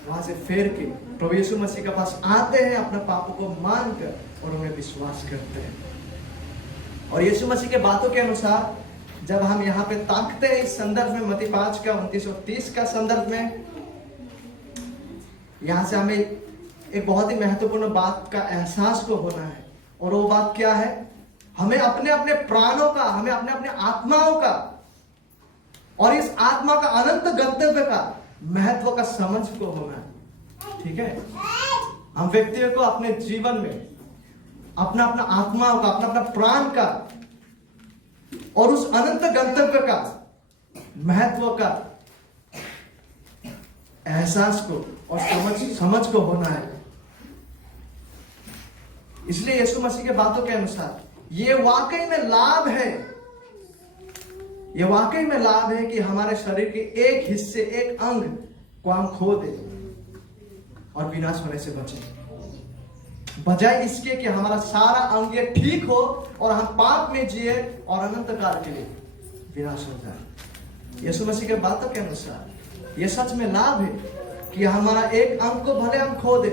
वहां से फेर के प्रभु यीशु मसीह के पास आते हैं, अपने पापों को मानकर और उन्हें विश्वास करते हैं, और यीशु मसीह के बातों के अनुसार जब हम यहाँ पे ताकते हैं इस संदर्भ में, मत्ती 5 का 29 और 30 का संदर्भ में, यहां से हमें एक बहुत ही महत्वपूर्ण बात का एहसास को होना है। और वो बात क्या है? हमें अपने अपने प्राणों का, हमें अपने अपने आत्माओं का और इस आत्मा का अनंत गंतव्य का महत्व का समझ को होना है। ठीक है, हम व्यक्तियों को अपने जीवन में अपना अपना आत्माओं का, अपना अपना प्राण का और उस अनंत गंतव्य का महत्व का एहसास को और समझ को होना है। इसलिए यीशु मसीह के बातों के अनुसार ये वाकई में लाभ है, ये वाकई में लाभ है कि हमारे शरीर के एक हिस्से, एक अंग को हम खो दे और विनाश होने से बचे, बजाय इसके कि हमारा सारा अंग ये ठीक हो और हम पाप में जिए और अनंत काल के लिए विनाश हो जाए। यीशु मसीह के बातों के अनुसार ये सच में लाभ है कि हमारा एक अंग को भले हम खो दे,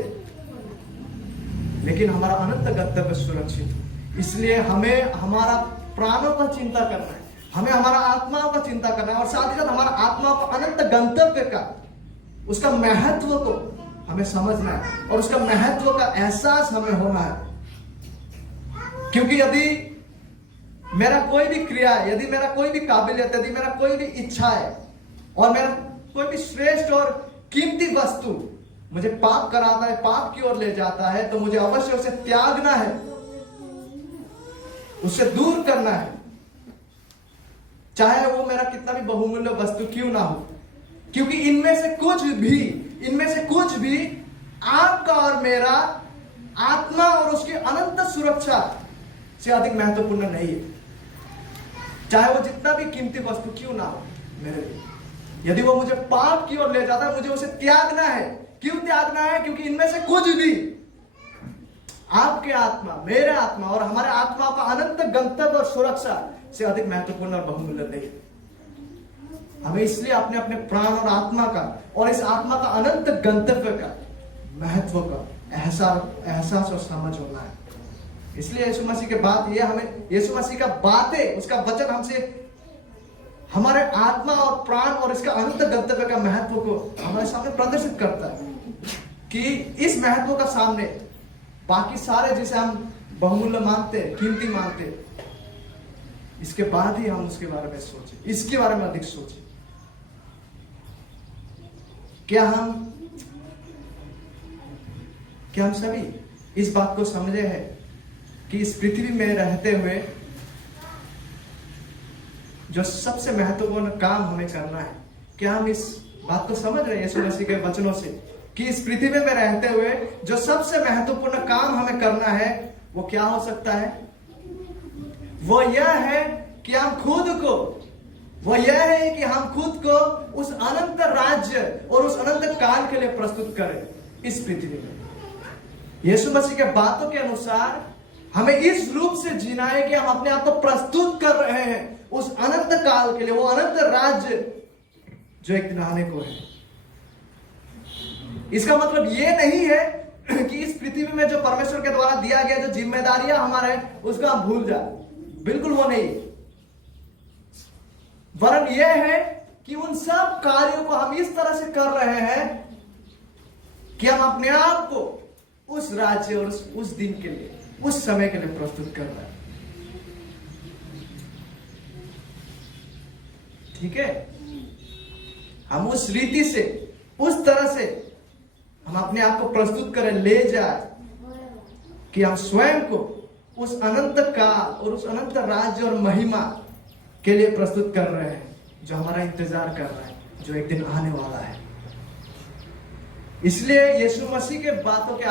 लेकिन हमारा अनंत गंतव्य सुरक्षित हो। इसलिए हमें हमारा प्राणों का चिंता करना है, हमें हमारा आत्माओं का चिंता करना है, और साथ ही साथ हमारा आत्माओं का अनंत गंतव्य का, उसका महत्व को हमें समझना है और उसका महत्व का एहसास हमें होना है। क्योंकि यदि मेरा कोई भी क्रिया है, यदि मेरा कोई भी काबिलियत, यदि मेरा कोई भी इच्छा है और मेरा कोई भी श्रेष्ठ और कीमती वस्तु मुझे पाप कराता है, पाप की ओर ले जाता है, तो मुझे अवश्य उसे त्यागना है, उससे दूर करना है, चाहे वो मेरा कितना भी बहुमूल्य वस्तु क्यों ना हो। क्योंकि इनमें से कुछ भी आपका और मेरा आत्मा और उसकी अनंत सुरक्षा से अधिक महत्वपूर्ण नहीं है, चाहे वो जितना भी कीमती वस्तु क्यों ना हो मेरे लिए। यदि वो मुझे पाप की ओर ले जाता है, मुझे उसे त्यागना है। क्यों त्यागना है? क्योंकि इनमें से कुछ भी आपके आत्मा, मेरे आत्मा और हमारे आत्मा का अनंत गंतव्य और सुरक्षा से अधिक महत्वपूर्ण और बहुमूल्य नहीं। हमें इसलिए अपने अपने प्राण और आत्मा का और इस आत्मा का अनंत गंतव्य का महत्व का एहसास और समझ होना है। इसलिए यीशु मसीह के बात ये हमें, यीशु मसीह का बातें, उसका वचन हमसे हमारे आत्मा और प्राण और इसका अनंत गंतव्य का महत्व को हमारे सामने प्रदर्शित करता है कि इस महत्व का सामने बाकी सारे जिसे हम बहुमूल्य मानते, कीमती मानते, इसके बाद ही हम उसके बारे में सोचें, इसके बारे में अधिक सोचें। क्या हम सभी इस बात को समझे हैं कि इस पृथ्वी में रहते हुए जो सबसे महत्वपूर्ण काम हमें करना है, क्या हम इस बात को समझ रहे हैं यीशु मसीह के वचनों से कि इस पृथ्वी में रहते हुए जो सबसे महत्वपूर्ण काम हमें करना है वो क्या हो सकता है? वो यह है कि हम खुद को उस अनंत राज्य और उस अनंत काल के लिए प्रस्तुत करें इस पृथ्वी में। यीशु मसीह के बातों के अनुसार हमें इस रूप से जीना है कि हम अपने आप को प्रस्तुत कर रहे हैं उस अनंत काल के लिए, वो अनंत राज्य जो एक दिन आने को है। इसका मतलब ये नहीं है कि इस पृथ्वी में जो परमेश्वर के द्वारा दिया गया जो जिम्मेदारियां हमारे हैं उसका हम भूल जाए, बिल्कुल वो नहीं। वरन यह है कि उन सब कार्यों को हम इस तरह से कर रहे हैं कि हम अपने आप को उस राज्य और उस दिन के लिए, उस समय के लिए प्रस्तुत कर रहे हैं। ठीक है, हम उस रीति से, उस तरह से हम अपने आप को प्रस्तुत करें, ले जाए कि हम स्वयं को उस अनंत काल और उस अनंत राज्य और महिमा के लिए प्रस्तुत कर रहे हैं जो हमारा इंतजार कर रहा है, जो एक दिन आने वाला है। इसलिए यीशु मसीह के बातों के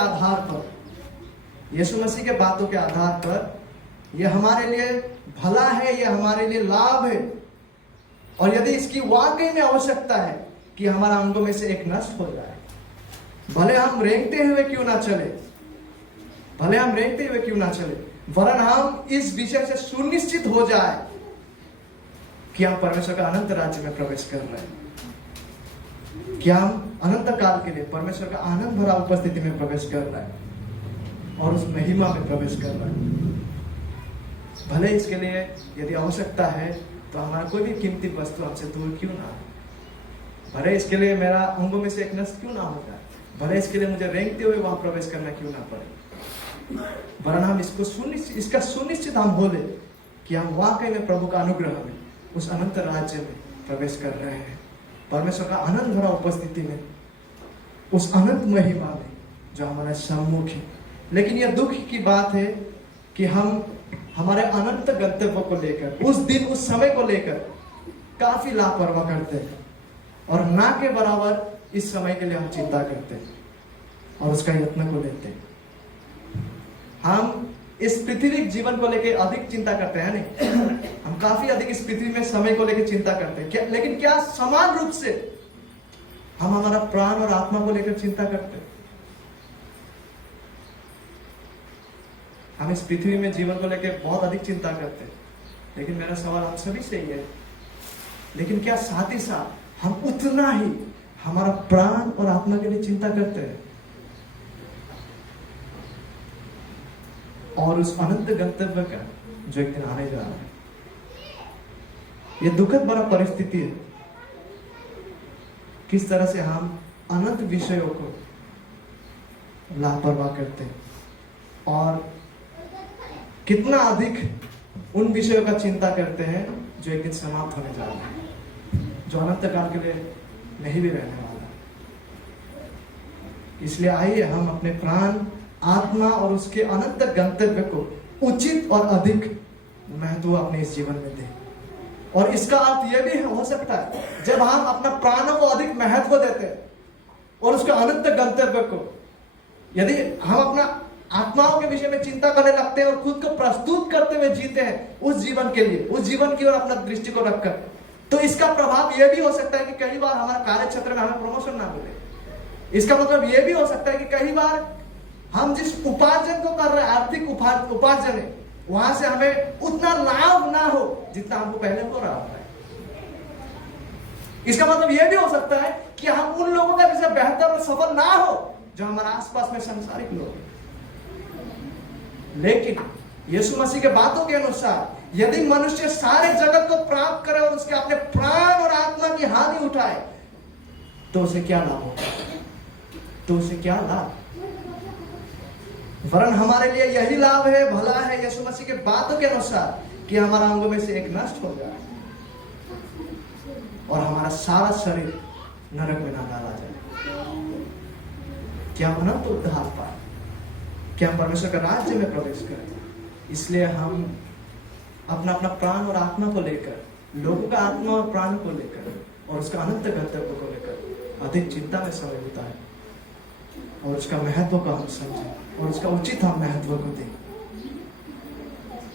आधार पर यह हमारे लिए भला है, यह हमारे लिए लाभ है। और यदि इसकी वाकई में आवश्यकता है कि हमारा अंगों में से एक नष्ट हो जाए, भले हम रेंगते हुए क्यों ना चले, वरन हम इस विषय से सुनिश्चित हो जाए कि हम परमेश्वर का अनंत राज्य में प्रवेश कर रहे हैं, कि हम अनंत काल के लिए परमेश्वर का आनंद भरा उपस्थिति में प्रवेश कर रहे हैं और उस महिमा में प्रवेश कर रहे हैं। भले इसके लिए यदि आवश्यकता है तो हमारा कोई भी कीमती वस्तु हमसे दूर क्यों ना, भले इसके लिए मेरा अंगों में से एक नष्ट क्यों ना हो जाए, भले इसके लिए मुझे रेंगते हुए वहां प्रवेश करना क्यों ना पड़े, वरन हम इसका सुनिश्चित हम बोले कि हम वाकई में प्रभु का अनुग्रह में उस अनंत राज्य में प्रवेश कर रहे हैं, परमेश्वर का आनंद भरा उपस्थिति में, उस अनंत महिमा में जो हमारे सम्मुख है। लेकिन यह दुख की बात है कि हम हमारे अनंत गंतव्य को लेकर, उस दिन, उस समय को लेकर काफी लापरवाह करते हैं और ना के बराबर इस समय के लिए हम चिंता करते हैं और उसका यत्न को लेते हैं। हम इस पृथ्वी जीवन को लेकर अधिक चिंता करते हैं, नहीं, हम काफी अधिक इस पृथ्वी में समय को लेकर चिंता करते हैं। लेकिन क्या समान रूप से हम हमारा प्राण और आत्मा को लेकर चिंता करते हैं? हम इस पृथ्वी में जीवन को लेकर बहुत अधिक चिंता करते हैं, लेकिन मेरा सवाल आप सभी से ही है, लेकिन क्या साथ ही साथ हम उतना ही हमारा प्राण और आत्मा के लिए चिंता करते हैं? और उस अनंत गंतव्य का जो एक दिन आने जा रहा है। यह दुखद बड़ा परिस्थिति है, किस तरह से हम अनंत विषयों को लापरवाह करते हैं और कितना अधिक उन विषयों का चिंता करते हैं जो एक दिन समाप्त होने जा रहे हैं, जो अनंत काल के लिए नहीं भी रहने वाला। इसलिए आइए हम अपने प्राण, आत्मा और उसके अनंत गंतव्य को उचित और अधिक महत्व अपने इस जीवन में दें। और इसका अर्थ यह भी हो सकता है, जब हम अपना प्राणों को अधिक महत्व देते हैं और उसके अनंत गंतव्य को, यदि हम अपना आत्माओं के विषय में चिंता करने लगते हैं और खुद को प्रस्तुत करते हुए जीते हैं उस जीवन के लिए, उस जीवन की ओर अपना दृष्टि को रखकर, तो इसका प्रभाव यह भी हो सकता है कि कई बार हमारे कार्य क्षेत्र में हमें प्रमोशन ना मिले। इसका मतलब यह भी हो सकता है कि कई बार हम जिस उपार्जन को कर रहे हैं, आर्थिक उपार्जन है, वहां से हमें उतना लाभ ना हो जितना हमको पहले हो रहा है। इसका मतलब यह भी हो सकता है कि हम उन लोगों का जैसे बेहतर और सफल ना हो जो हमारे आसपास में सांसारिक लोग हैं। लेकिन यीशु मसीह के बातों के अनुसार यदि मनुष्य सारे जगत को प्राप्त करे और उसके अपने प्राण और आत्मा की हानि उठाए, तो उसे क्या लाभ होगा? तो उसे क्या लाभ? वरन हमारे लिए यही लाभ है, भला है यीशु मसीह के बातों के अनुसार कि हमारा अंगों में से एक नष्ट हो जाए और हमारा सारा शरीर नरक में ना डाला जाए। क्या हम अनंत उद्धार पाए, क्या हम परमेश्वर का राज्य में प्रवेश करें। इसलिए हम अपना अपना प्राण और आत्मा को लेकर, लोगों का आत्मा और प्राण को लेकर और उसका अनंत गंतव्य को लेकर अधिक चिंता में समय बिताएं और उसका महत्व को हम समझें और उसका उचित हम महत्व को दें।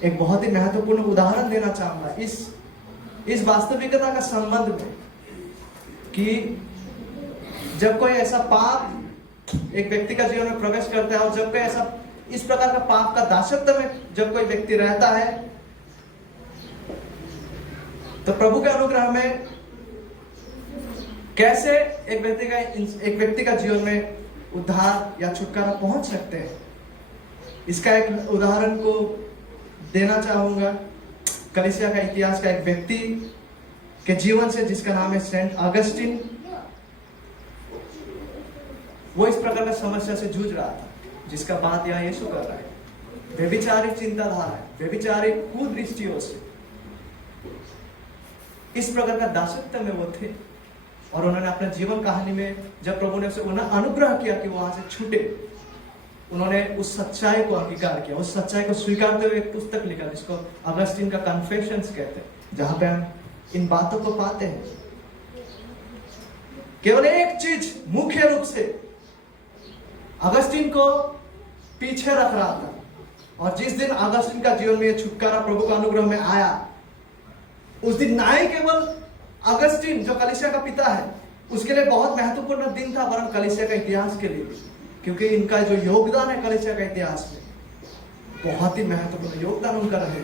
एक बहुत ही महत्वपूर्ण उदाहरण देना चाहूंगा इस वास्तविकता का संबंध में कि जब कोई ऐसा पाप एक व्यक्ति का जीवन में प्रवेश करता है और जब कोई ऐसा इस प्रकार का पाप का दासत्व में जब कोई व्यक्ति रहता है, तो प्रभु के अनुग्रह में कैसे एक व्यक्ति का जीवन में उद्धार या छुटकारा पहुंच सकते हैं। इसका एक उदाहरण को देना चाहूंगा कलीसिया का इतिहास का एक व्यक्ति के जीवन से, जिसका नाम है सेंट अगस्टिन। वो इस प्रकार का समस्या से जूझ रहा था जिसका बात यहाँ यीशु कर रहा है। व्यभिचारिक चिंताधारा है, व्यभिचारिक कुदृष्टियों से इस प्रकार का दासत्व में वो थे और उन्होंने अपने जीवन कहानी में जब प्रभु ने उसे उन्हें अनुग्रह किया कि वो वहां से छूटे, उन्होंने उस सच्चाई को अंगीकार किया, उस सच्चाई को स्वीकारते हुए एक पुस्तक लिखा जिसको अगस्टिन का कन्फेशंस कहते हैं, जहां पे हम इन बातों को पाते हैं। केवल एक चीज मुख्य रूप से अगस्टिन को पीछे रख रहा था, और जिस दिन अगस्टिन का जीवन में छुटकारा प्रभु का अनुग्रह में आया, उस दिन ना ही केवल अगस्टिन जो कलीसिया का पिता है उसके लिए बहुत महत्वपूर्ण दिन था, वरन कलीसिया का इतिहास के लिए भी, क्योंकि इनका जो योगदान है कलीसिया का इतिहास में बहुत ही महत्वपूर्ण योगदान उनका रहे।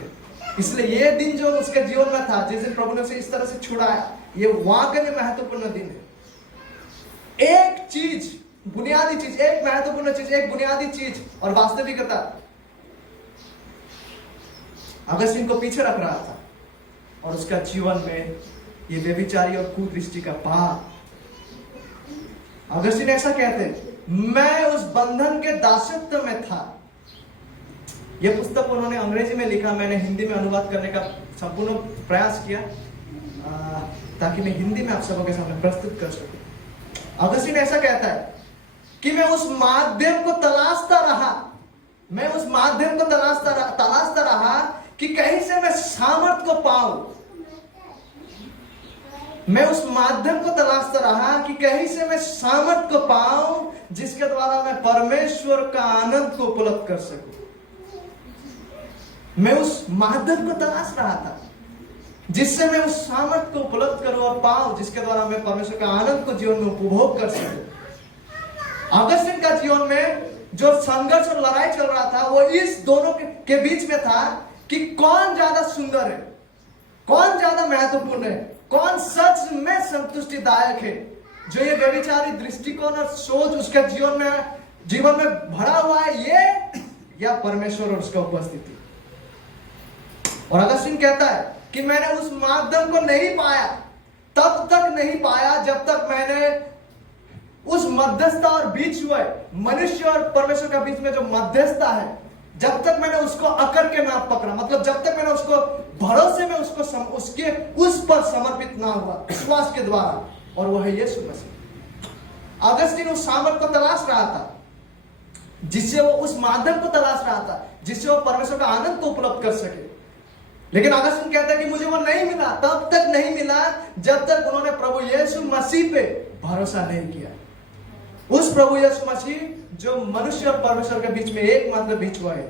इसलिए ये दिन जो उसके जीवन में था, जिस दिन प्रभु ने उसे इस तरह से छुड़ाया, ये वाकई में महत्वपूर्ण दिन है। एक चीज, बुनियादी चीज, एक महत्वपूर्ण चीज, एक बुनियादी चीज और वास्तविकता अगस्टिन को पीछे रख रहा था और उसका जीवन में ये व्यभिचारी और कुदृष्टि का पाप। अगस्टिन ऐसा कहते हैं, मैं उस बंधन के दासत्व में था। यह पुस्तक उन्होंने अंग्रेजी में लिखा, मैंने हिंदी में अनुवाद करने का संपूर्ण प्रयास किया ताकि मैं हिंदी में आप सबों के सामने प्रस्तुत कर सकूं। अगस्टिन ऐसा कहता है कि मैं उस माध्यम को तलाशता रहा, मैं उस माध्यम को तलाशता रहा कि कहीं से मैं सामर्थ को पाऊं। मैं उस माध्यम को तलाशता रहा कि कहीं से मैं सामर्थ को पाऊं जिसके द्वारा मैं परमेश्वर का आनंद को उपलब्ध कर सकूं। मैं उस माध्यम को तलाश रहा था जिससे मैं उस सामर्थ को उपलब्ध करूं और पाऊं जिसके द्वारा मैं परमेश्वर का आनंद को जीवन में उपभोग कर सकूं। अगस्टिन का जीवन में जो संघर्ष और लड़ाई चल रहा था वो इस दोनों के बीच में था कि कौन ज्यादा सुंदर है, कौन ज्यादा महत्वपूर्ण है, कौन सच में संतुष्टिदायक है? जो ये व्यभिचारी दृष्टिकोण और सोच उसके जीवन में भरा हुआ है, ये या परमेश्वर और उसका उपस्थिति। और अगस्तीन कहता है कि मैंने उस माध्यम को नहीं पाया, तब तक नहीं पाया जब तक मैंने उस मध्यस्थता और बीच हुए मनुष्य और परमेश्वर के बीच में जो मध्यस्थता है, जब तक मैंने उसको अकड़ के ना पकड़ा, मतलब जब तक मैंने उसको भरोसे में उसके उस पर समर्पित ना हुआ विश्वास के द्वारा, और वह है यीशु मसीह। अगस्तीन उस सामर्थ को तलाश रहा था, जिससे वो उस माध्यम को तलाश रहा था, जिससे वो परमेश्वर का आनंद को उपलब्ध कर सके। लेकिन अगस्तीन कहता है कि मुझे वो नहीं मिला, तब तक नहीं मिला जब तक उन्होंने प्रभु यीशु मसीह पे भरोसा नहीं किया। उस प्रभु यीशु मसीह जो मनुष्य और परमेश्वर के बीच में एकमात्र बीच हुआ है।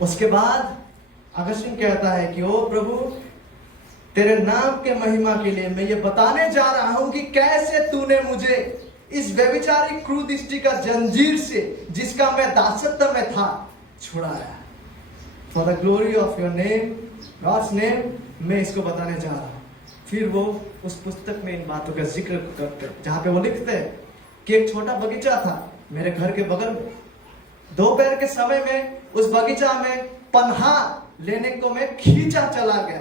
उसके बाद अगस्तीन कहता है कि ओ प्रभु, तेरे नाम के महिमा के लिए मैं ये बताने जा रहा हूं कि कैसे तूने मुझे इस व्यभिचारी क्रूर दृष्टि का जंजीर से, जिसका मैं दासत्व में था, छुड़ाया। For the glory of your name, God's name, मैं इसको बताने जा रहा हूं। फिर वो उस पुस्तक में इन बातों का जिक्र करते हैं, जहां पे वो लिखते हैं कि एक छोटा बगीचा था मेरे घर के बगल में। दोपहर के समय में उस बगीचा में पन्हा लेने को मैं खींचा चला गया,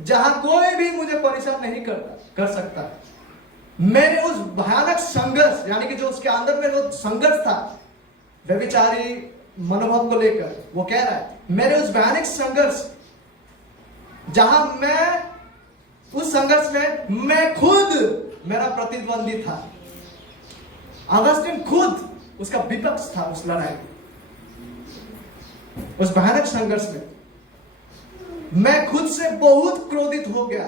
जहां कोई भी मुझे परेशान नहीं कर सकता। मैंने उस भयानक संघर्ष, यानी कि जो उसके अंदर में वो संघर्ष था व्यभिचारी मनोभाव को लेकर, वो कह रहा है मेरे उस भयानक संघर्ष, जहां मैं उस संघर्ष में मैं खुद मेरा प्रतिद्वंदी था। अगस्तीन खुद उसका विपक्ष था उस लड़ाई, उस भयानक संघर्ष में। मैं खुद से बहुत क्रोधित हो गया,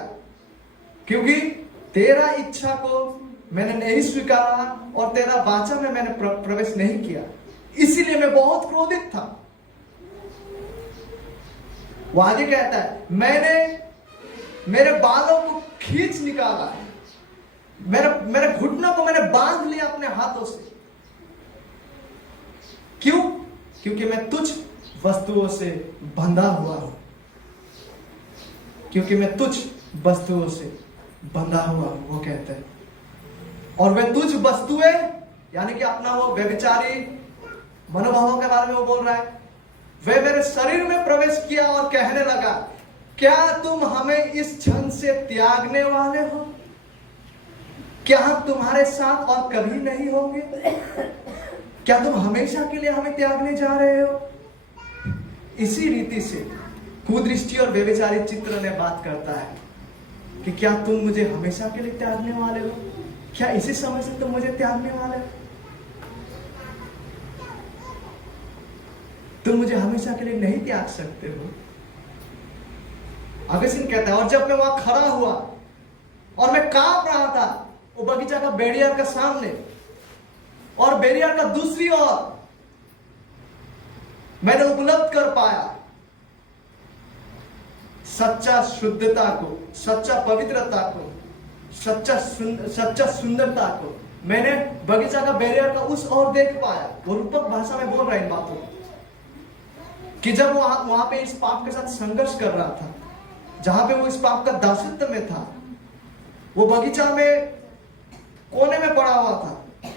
क्योंकि तेरा इच्छा को मैंने नहीं स्वीकारा और तेरा वाचा में मैंने प्रवेश नहीं किया, इसीलिए मैं बहुत क्रोधित था। वो आगे कहता है मैंने मेरे बालों को खींच निकाला, मेरे घुटनों को मैंने बांध लिया अपने हाथों से। क्यों? क्योंकि मैं तुच्छ वस्तुओं से बंधा हुआ हूं, क्योंकि मैं तुच्छ वस्तुओं से बंधा हुआ हूं, वो कहते हैं। और वे तुच्छ वस्तुएं, यानी कि अपना वो व्यभिचारी मनोभावों के बारे में वो बोल रहा है, वे मेरे शरीर में प्रवेश किया और कहने लगा, क्या तुम हमें इस क्षण से त्यागने वाले हो? क्या हम तुम्हारे साथ और कभी नहीं होंगे? क्या तुम हमेशा के लिए हमें त्यागने जा रहे हो? इसी रीति से कुदृष्टि और व्यभिचारी चित्र ने बात करता है कि क्या तुम मुझे हमेशा के लिए त्यागने वाले हो? क्या इसी समय से तुम मुझे त्यागने वाले हो? तुम मुझे हमेशा के लिए नहीं त्याग सकते हो। अगस्तीन कहता है, और जब मैं वहां खड़ा हुआ और मैं कांप रहा था वो बगीचा का बैरियर का सामने और बैरियर का दूसरी ओर, मैंने उपलब्ध कर पाया सच्चा शुद्धता को, सच्चा पवित्रता को, सच्चा सुंदरता को। मैंने बगीचा का बैरियर का उस ओर देख पाया। वो रूपक भाषा में बोल रहा है इन बातों कि जब वहां पे इस पाप के साथ संघर्ष कर रहा था, जहां पे वो इस पाप का दासत्व में था, वो बगीचा में कोने में पड़ा हुआ था,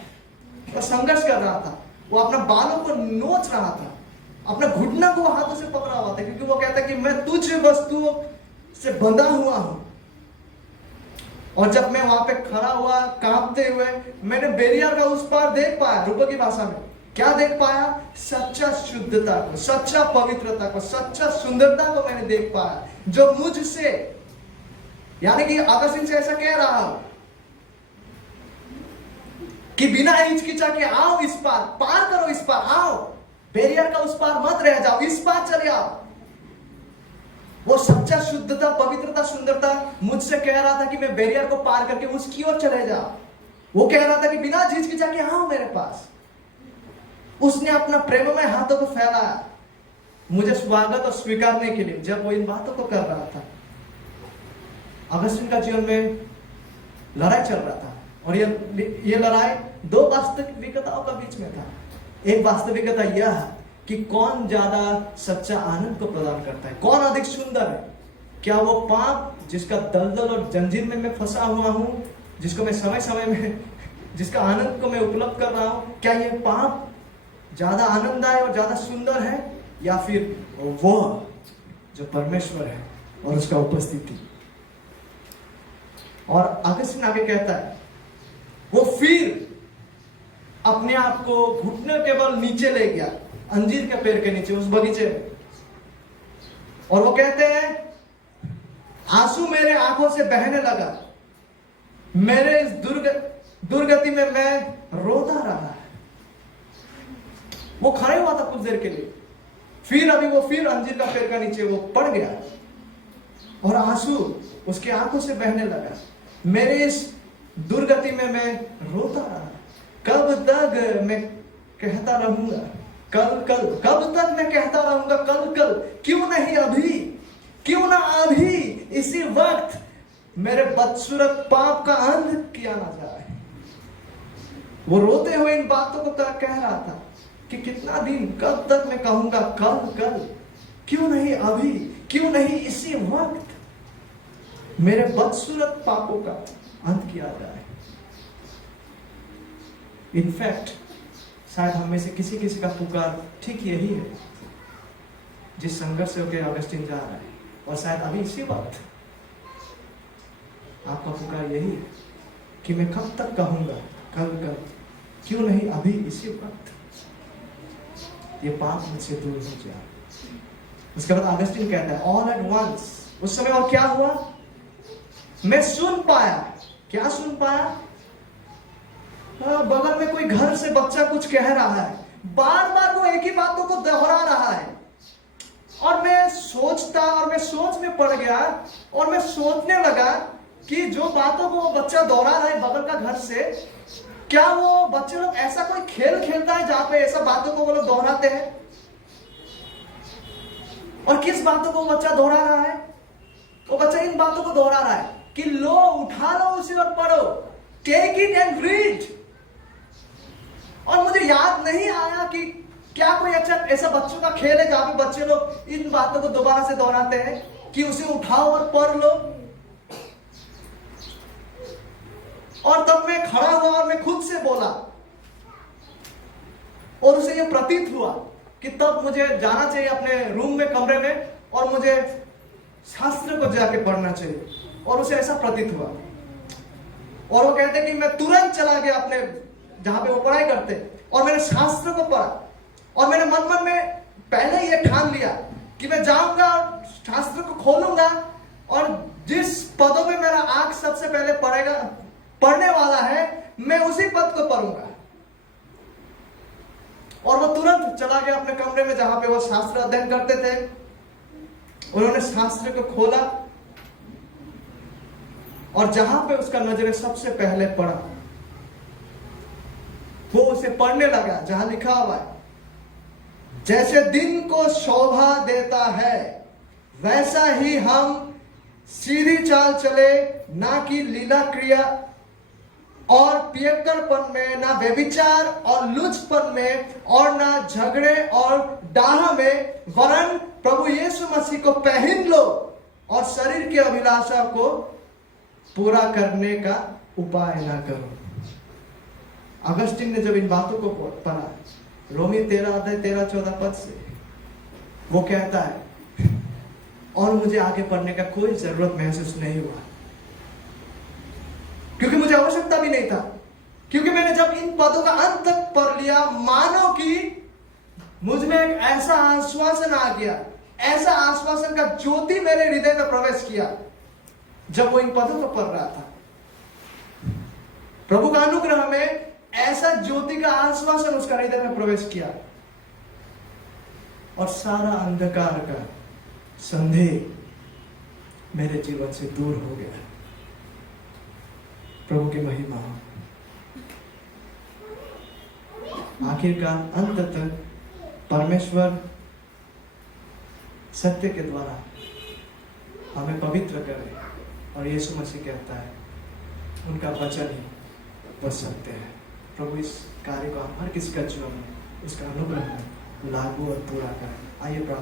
वो संघर्ष कर रहा था, वो अपना बालों को नोच रहा था, अपना घुटना को हाथों से पकड़ा हुआ था, क्योंकि वो कहता है कि मैं तुझ वस्तुओं से बंधा हुआ हूं। और जब मैं वहां पे खड़ा हुआ कांपते हुए, मैंने बैरियर का उस पार देख पाया। रूपक की भाषा में क्या देख पाया? सच्चा शुद्धता को, सच्चा पवित्रता को, सच्चा सुंदरता को मैंने देख पाया, जो मुझसे, यानी कि अगस्तीन से ऐसा कह रहा हूं कि बिना हिचकिचा के आओ इस पार करो, इस पार आओ, बैरियर का उस पार मत रह जाओ, इस पार चले आओ। वो सच्चा शुद्धता, पवित्रता, सुंदरता मुझसे कह रहा था कि मैं बैरियर को पार करके उसकी ओर चले जाओ। वो कह रहा था कि बिना हिचकिचा के आओ मेरे पास। उसने अपना प्रेममय हाथों को फैलाया मुझे स्वागत और स्वीकारने के लिए। जब वो इन बातों को कर रहा था, अगस्तीन का जीवन में लड़ाई चल रहा था, और ये लड़ाई दो वास्तविकताओं का बीच में था। एक वास्तविकता यह है कि कौन ज्यादा सच्चा आनंद को प्रदान करता है, कौन अधिक सुंदर है। क्या वो पाप जिसका दलदल और जंजीर में मैं फंसा हुआ हूं, जिसको मैं समय समय में, जिसका आनंद को मैं उपलब्ध कर रहा हूं, क्या ये पाप ज्यादा आनंददायक और ज्यादा सुंदर है, या फिर वो जो परमेश्वर है और उसका उपस्थिति? और अगस्तीन आगे कहता है, वो फिर अपने आप को घुटने के बल नीचे ले गया, अंजीर के पेड़ के नीचे, उस बगीचे में, और वो कहते हैं, आंसू मेरे आंखों से बहने लगा, मेरे इस दुर्गति में मैं रोता रहा। वो खड़े हुआ था कुछ देर के लिए, फिर अंजीर का पेड़ का नीचे वो पड़ गया और आंसू उसके आंखों से बहने लगा, मेरे इस दुर्गति में मैं रोता रहा। कब तक मैं कहता रहूंगा कल कल, कब तक मैं कहता रहूंगा कल कल, क्यों नहीं अभी, क्यों ना अभी इसी वक्त मेरे बदसूरत पाप का अंत किया ना जाए। वो रोते हुए इन बातों को कह रहा था कि कितना दिन, कब तक मैं कहूंगा कल कल, क्यों नहीं अभी, क्यों नहीं इसी वक्त मेरे बदसूरत पापों का अंत किया जाए। इनफैक्ट शायद हम में से किसी किसी का पुकार ठीक यही है, जिस संघर्ष से होकर अगस्तीन जा रहा है, और शायद अभी इसी वक्त आपका पुकार यही है कि मैं कब तक कहूंगा कल कल, क्यों नहीं अभी इसी वक्त ये पाप मुझसे दूर हो जाए। उसके बाद अगस्तीन कहता है, ऑल एट वंस, उस समय और क्या हुआ, मैं सुन पाया। क्या सुन पाया? बगल में कोई घर से बच्चा कुछ कह रहा है, बार बार वो एक ही बातों को दोहरा रहा है, और मैं सोचता, और मैं सोच में पड़ गया, और मैं सोचने लगा कि जो बातों को वो बच्चा दोहरा रहा है बगल का घर से, क्या वो बच्चे लोग ऐसा कोई खेल खेलता है जहां पे ऐसा बातों को वो लोग दोहराते हैं? और किस बातों को वो बच्चा दोहरा रहा है? वो बच्चा इन बातों को दोहरा रहा है कि लो, उठा लो उसे और पढ़ो, टेक इट एंड रीड। और मुझे याद नहीं आया कि क्या कोई अच्छा ऐसा बच्चों का खेल है जहां पे बच्चे लोग इन बातों को दोबारा से दोहराते हैं कि उसे उठाओ और पढ़ लो। और तब मैं खड़ा हुआ और मैं खुद से बोला, और उसे यह प्रतीत हुआ कि तब मुझे जाना चाहिए अपने रूम में, कमरे में, और मुझे शास्त्र को जाके पढ़ना चाहिए। और उसे ऐसा प्रतीत हुआ, और वो कहते कि मैं तुरंत चला गया अपने जहां पे वो पढ़ाई करते, और मैंने शास्त्र को पढ़ा, और मैंने मन में पहले ही ये ठान लिया कि मैं जाऊंगा, शास्त्र को खोलूंगा, और जिस पदों में मेरा आंख सबसे पहले पढ़ने वाला है, मैं उसी पद को पढ़ूंगा। और वो तुरंत चला गया अपने कमरे में जहां पे वो शास्त्र अध्ययन करते थे। उन्होंने शास्त्र को खोला, और जहां पे उसका नजर सबसे पहले पड़ा, वो उसे पढ़ने लगा जहां लिखा हुआ है, जैसे दिन को शोभा देता है वैसा ही हम सीधी चाल चले, ना कि लीला क्रिया और पियक्कड़पन में, ना व्यभिचार और लुचपन में, और ना झगड़े और डाह में, वरन प्रभु यीशु मसीह को पहन लो और शरीर की अभिलाषा को पूरा करने का उपाय ना करो। अगस्तीन ने जब इन बातों को पढ़ा, रोमी 13 अध्याय 13-14 पद से, वो कहता है, और मुझे आगे पढ़ने का कोई जरूरत महसूस नहीं हुआ, क्योंकि मुझे आवश्यकता भी नहीं था, क्योंकि मैंने जब इन पदों का अंत तक पढ़ लिया, मानो कि मुझ में एक ऐसा आश्वासन आ गया, ऐसा आश्वासन का ज्योति मेरे हृदय में प्रवेश किया जब वो इन पदों को पढ़ रहा था। प्रभु का अनुग्रह में ऐसा ज्योति का आश्वासन उसका हृदय में प्रवेश किया, और सारा अंधकार का संदेह मेरे जीवन से दूर हो गया। प्रभु की महिमा हो। आखिरकार अंततः परमेश्वर सत्य के द्वारा हमें पवित्र करे, और यीशु मसीह कहता है उनका वचन ही बच सकते हैं। प्रभु इस कार्य को हम हर किसी का जीवन में उसका अनुग्रह में लागू और पूरा करें। आइए प्रार्थना।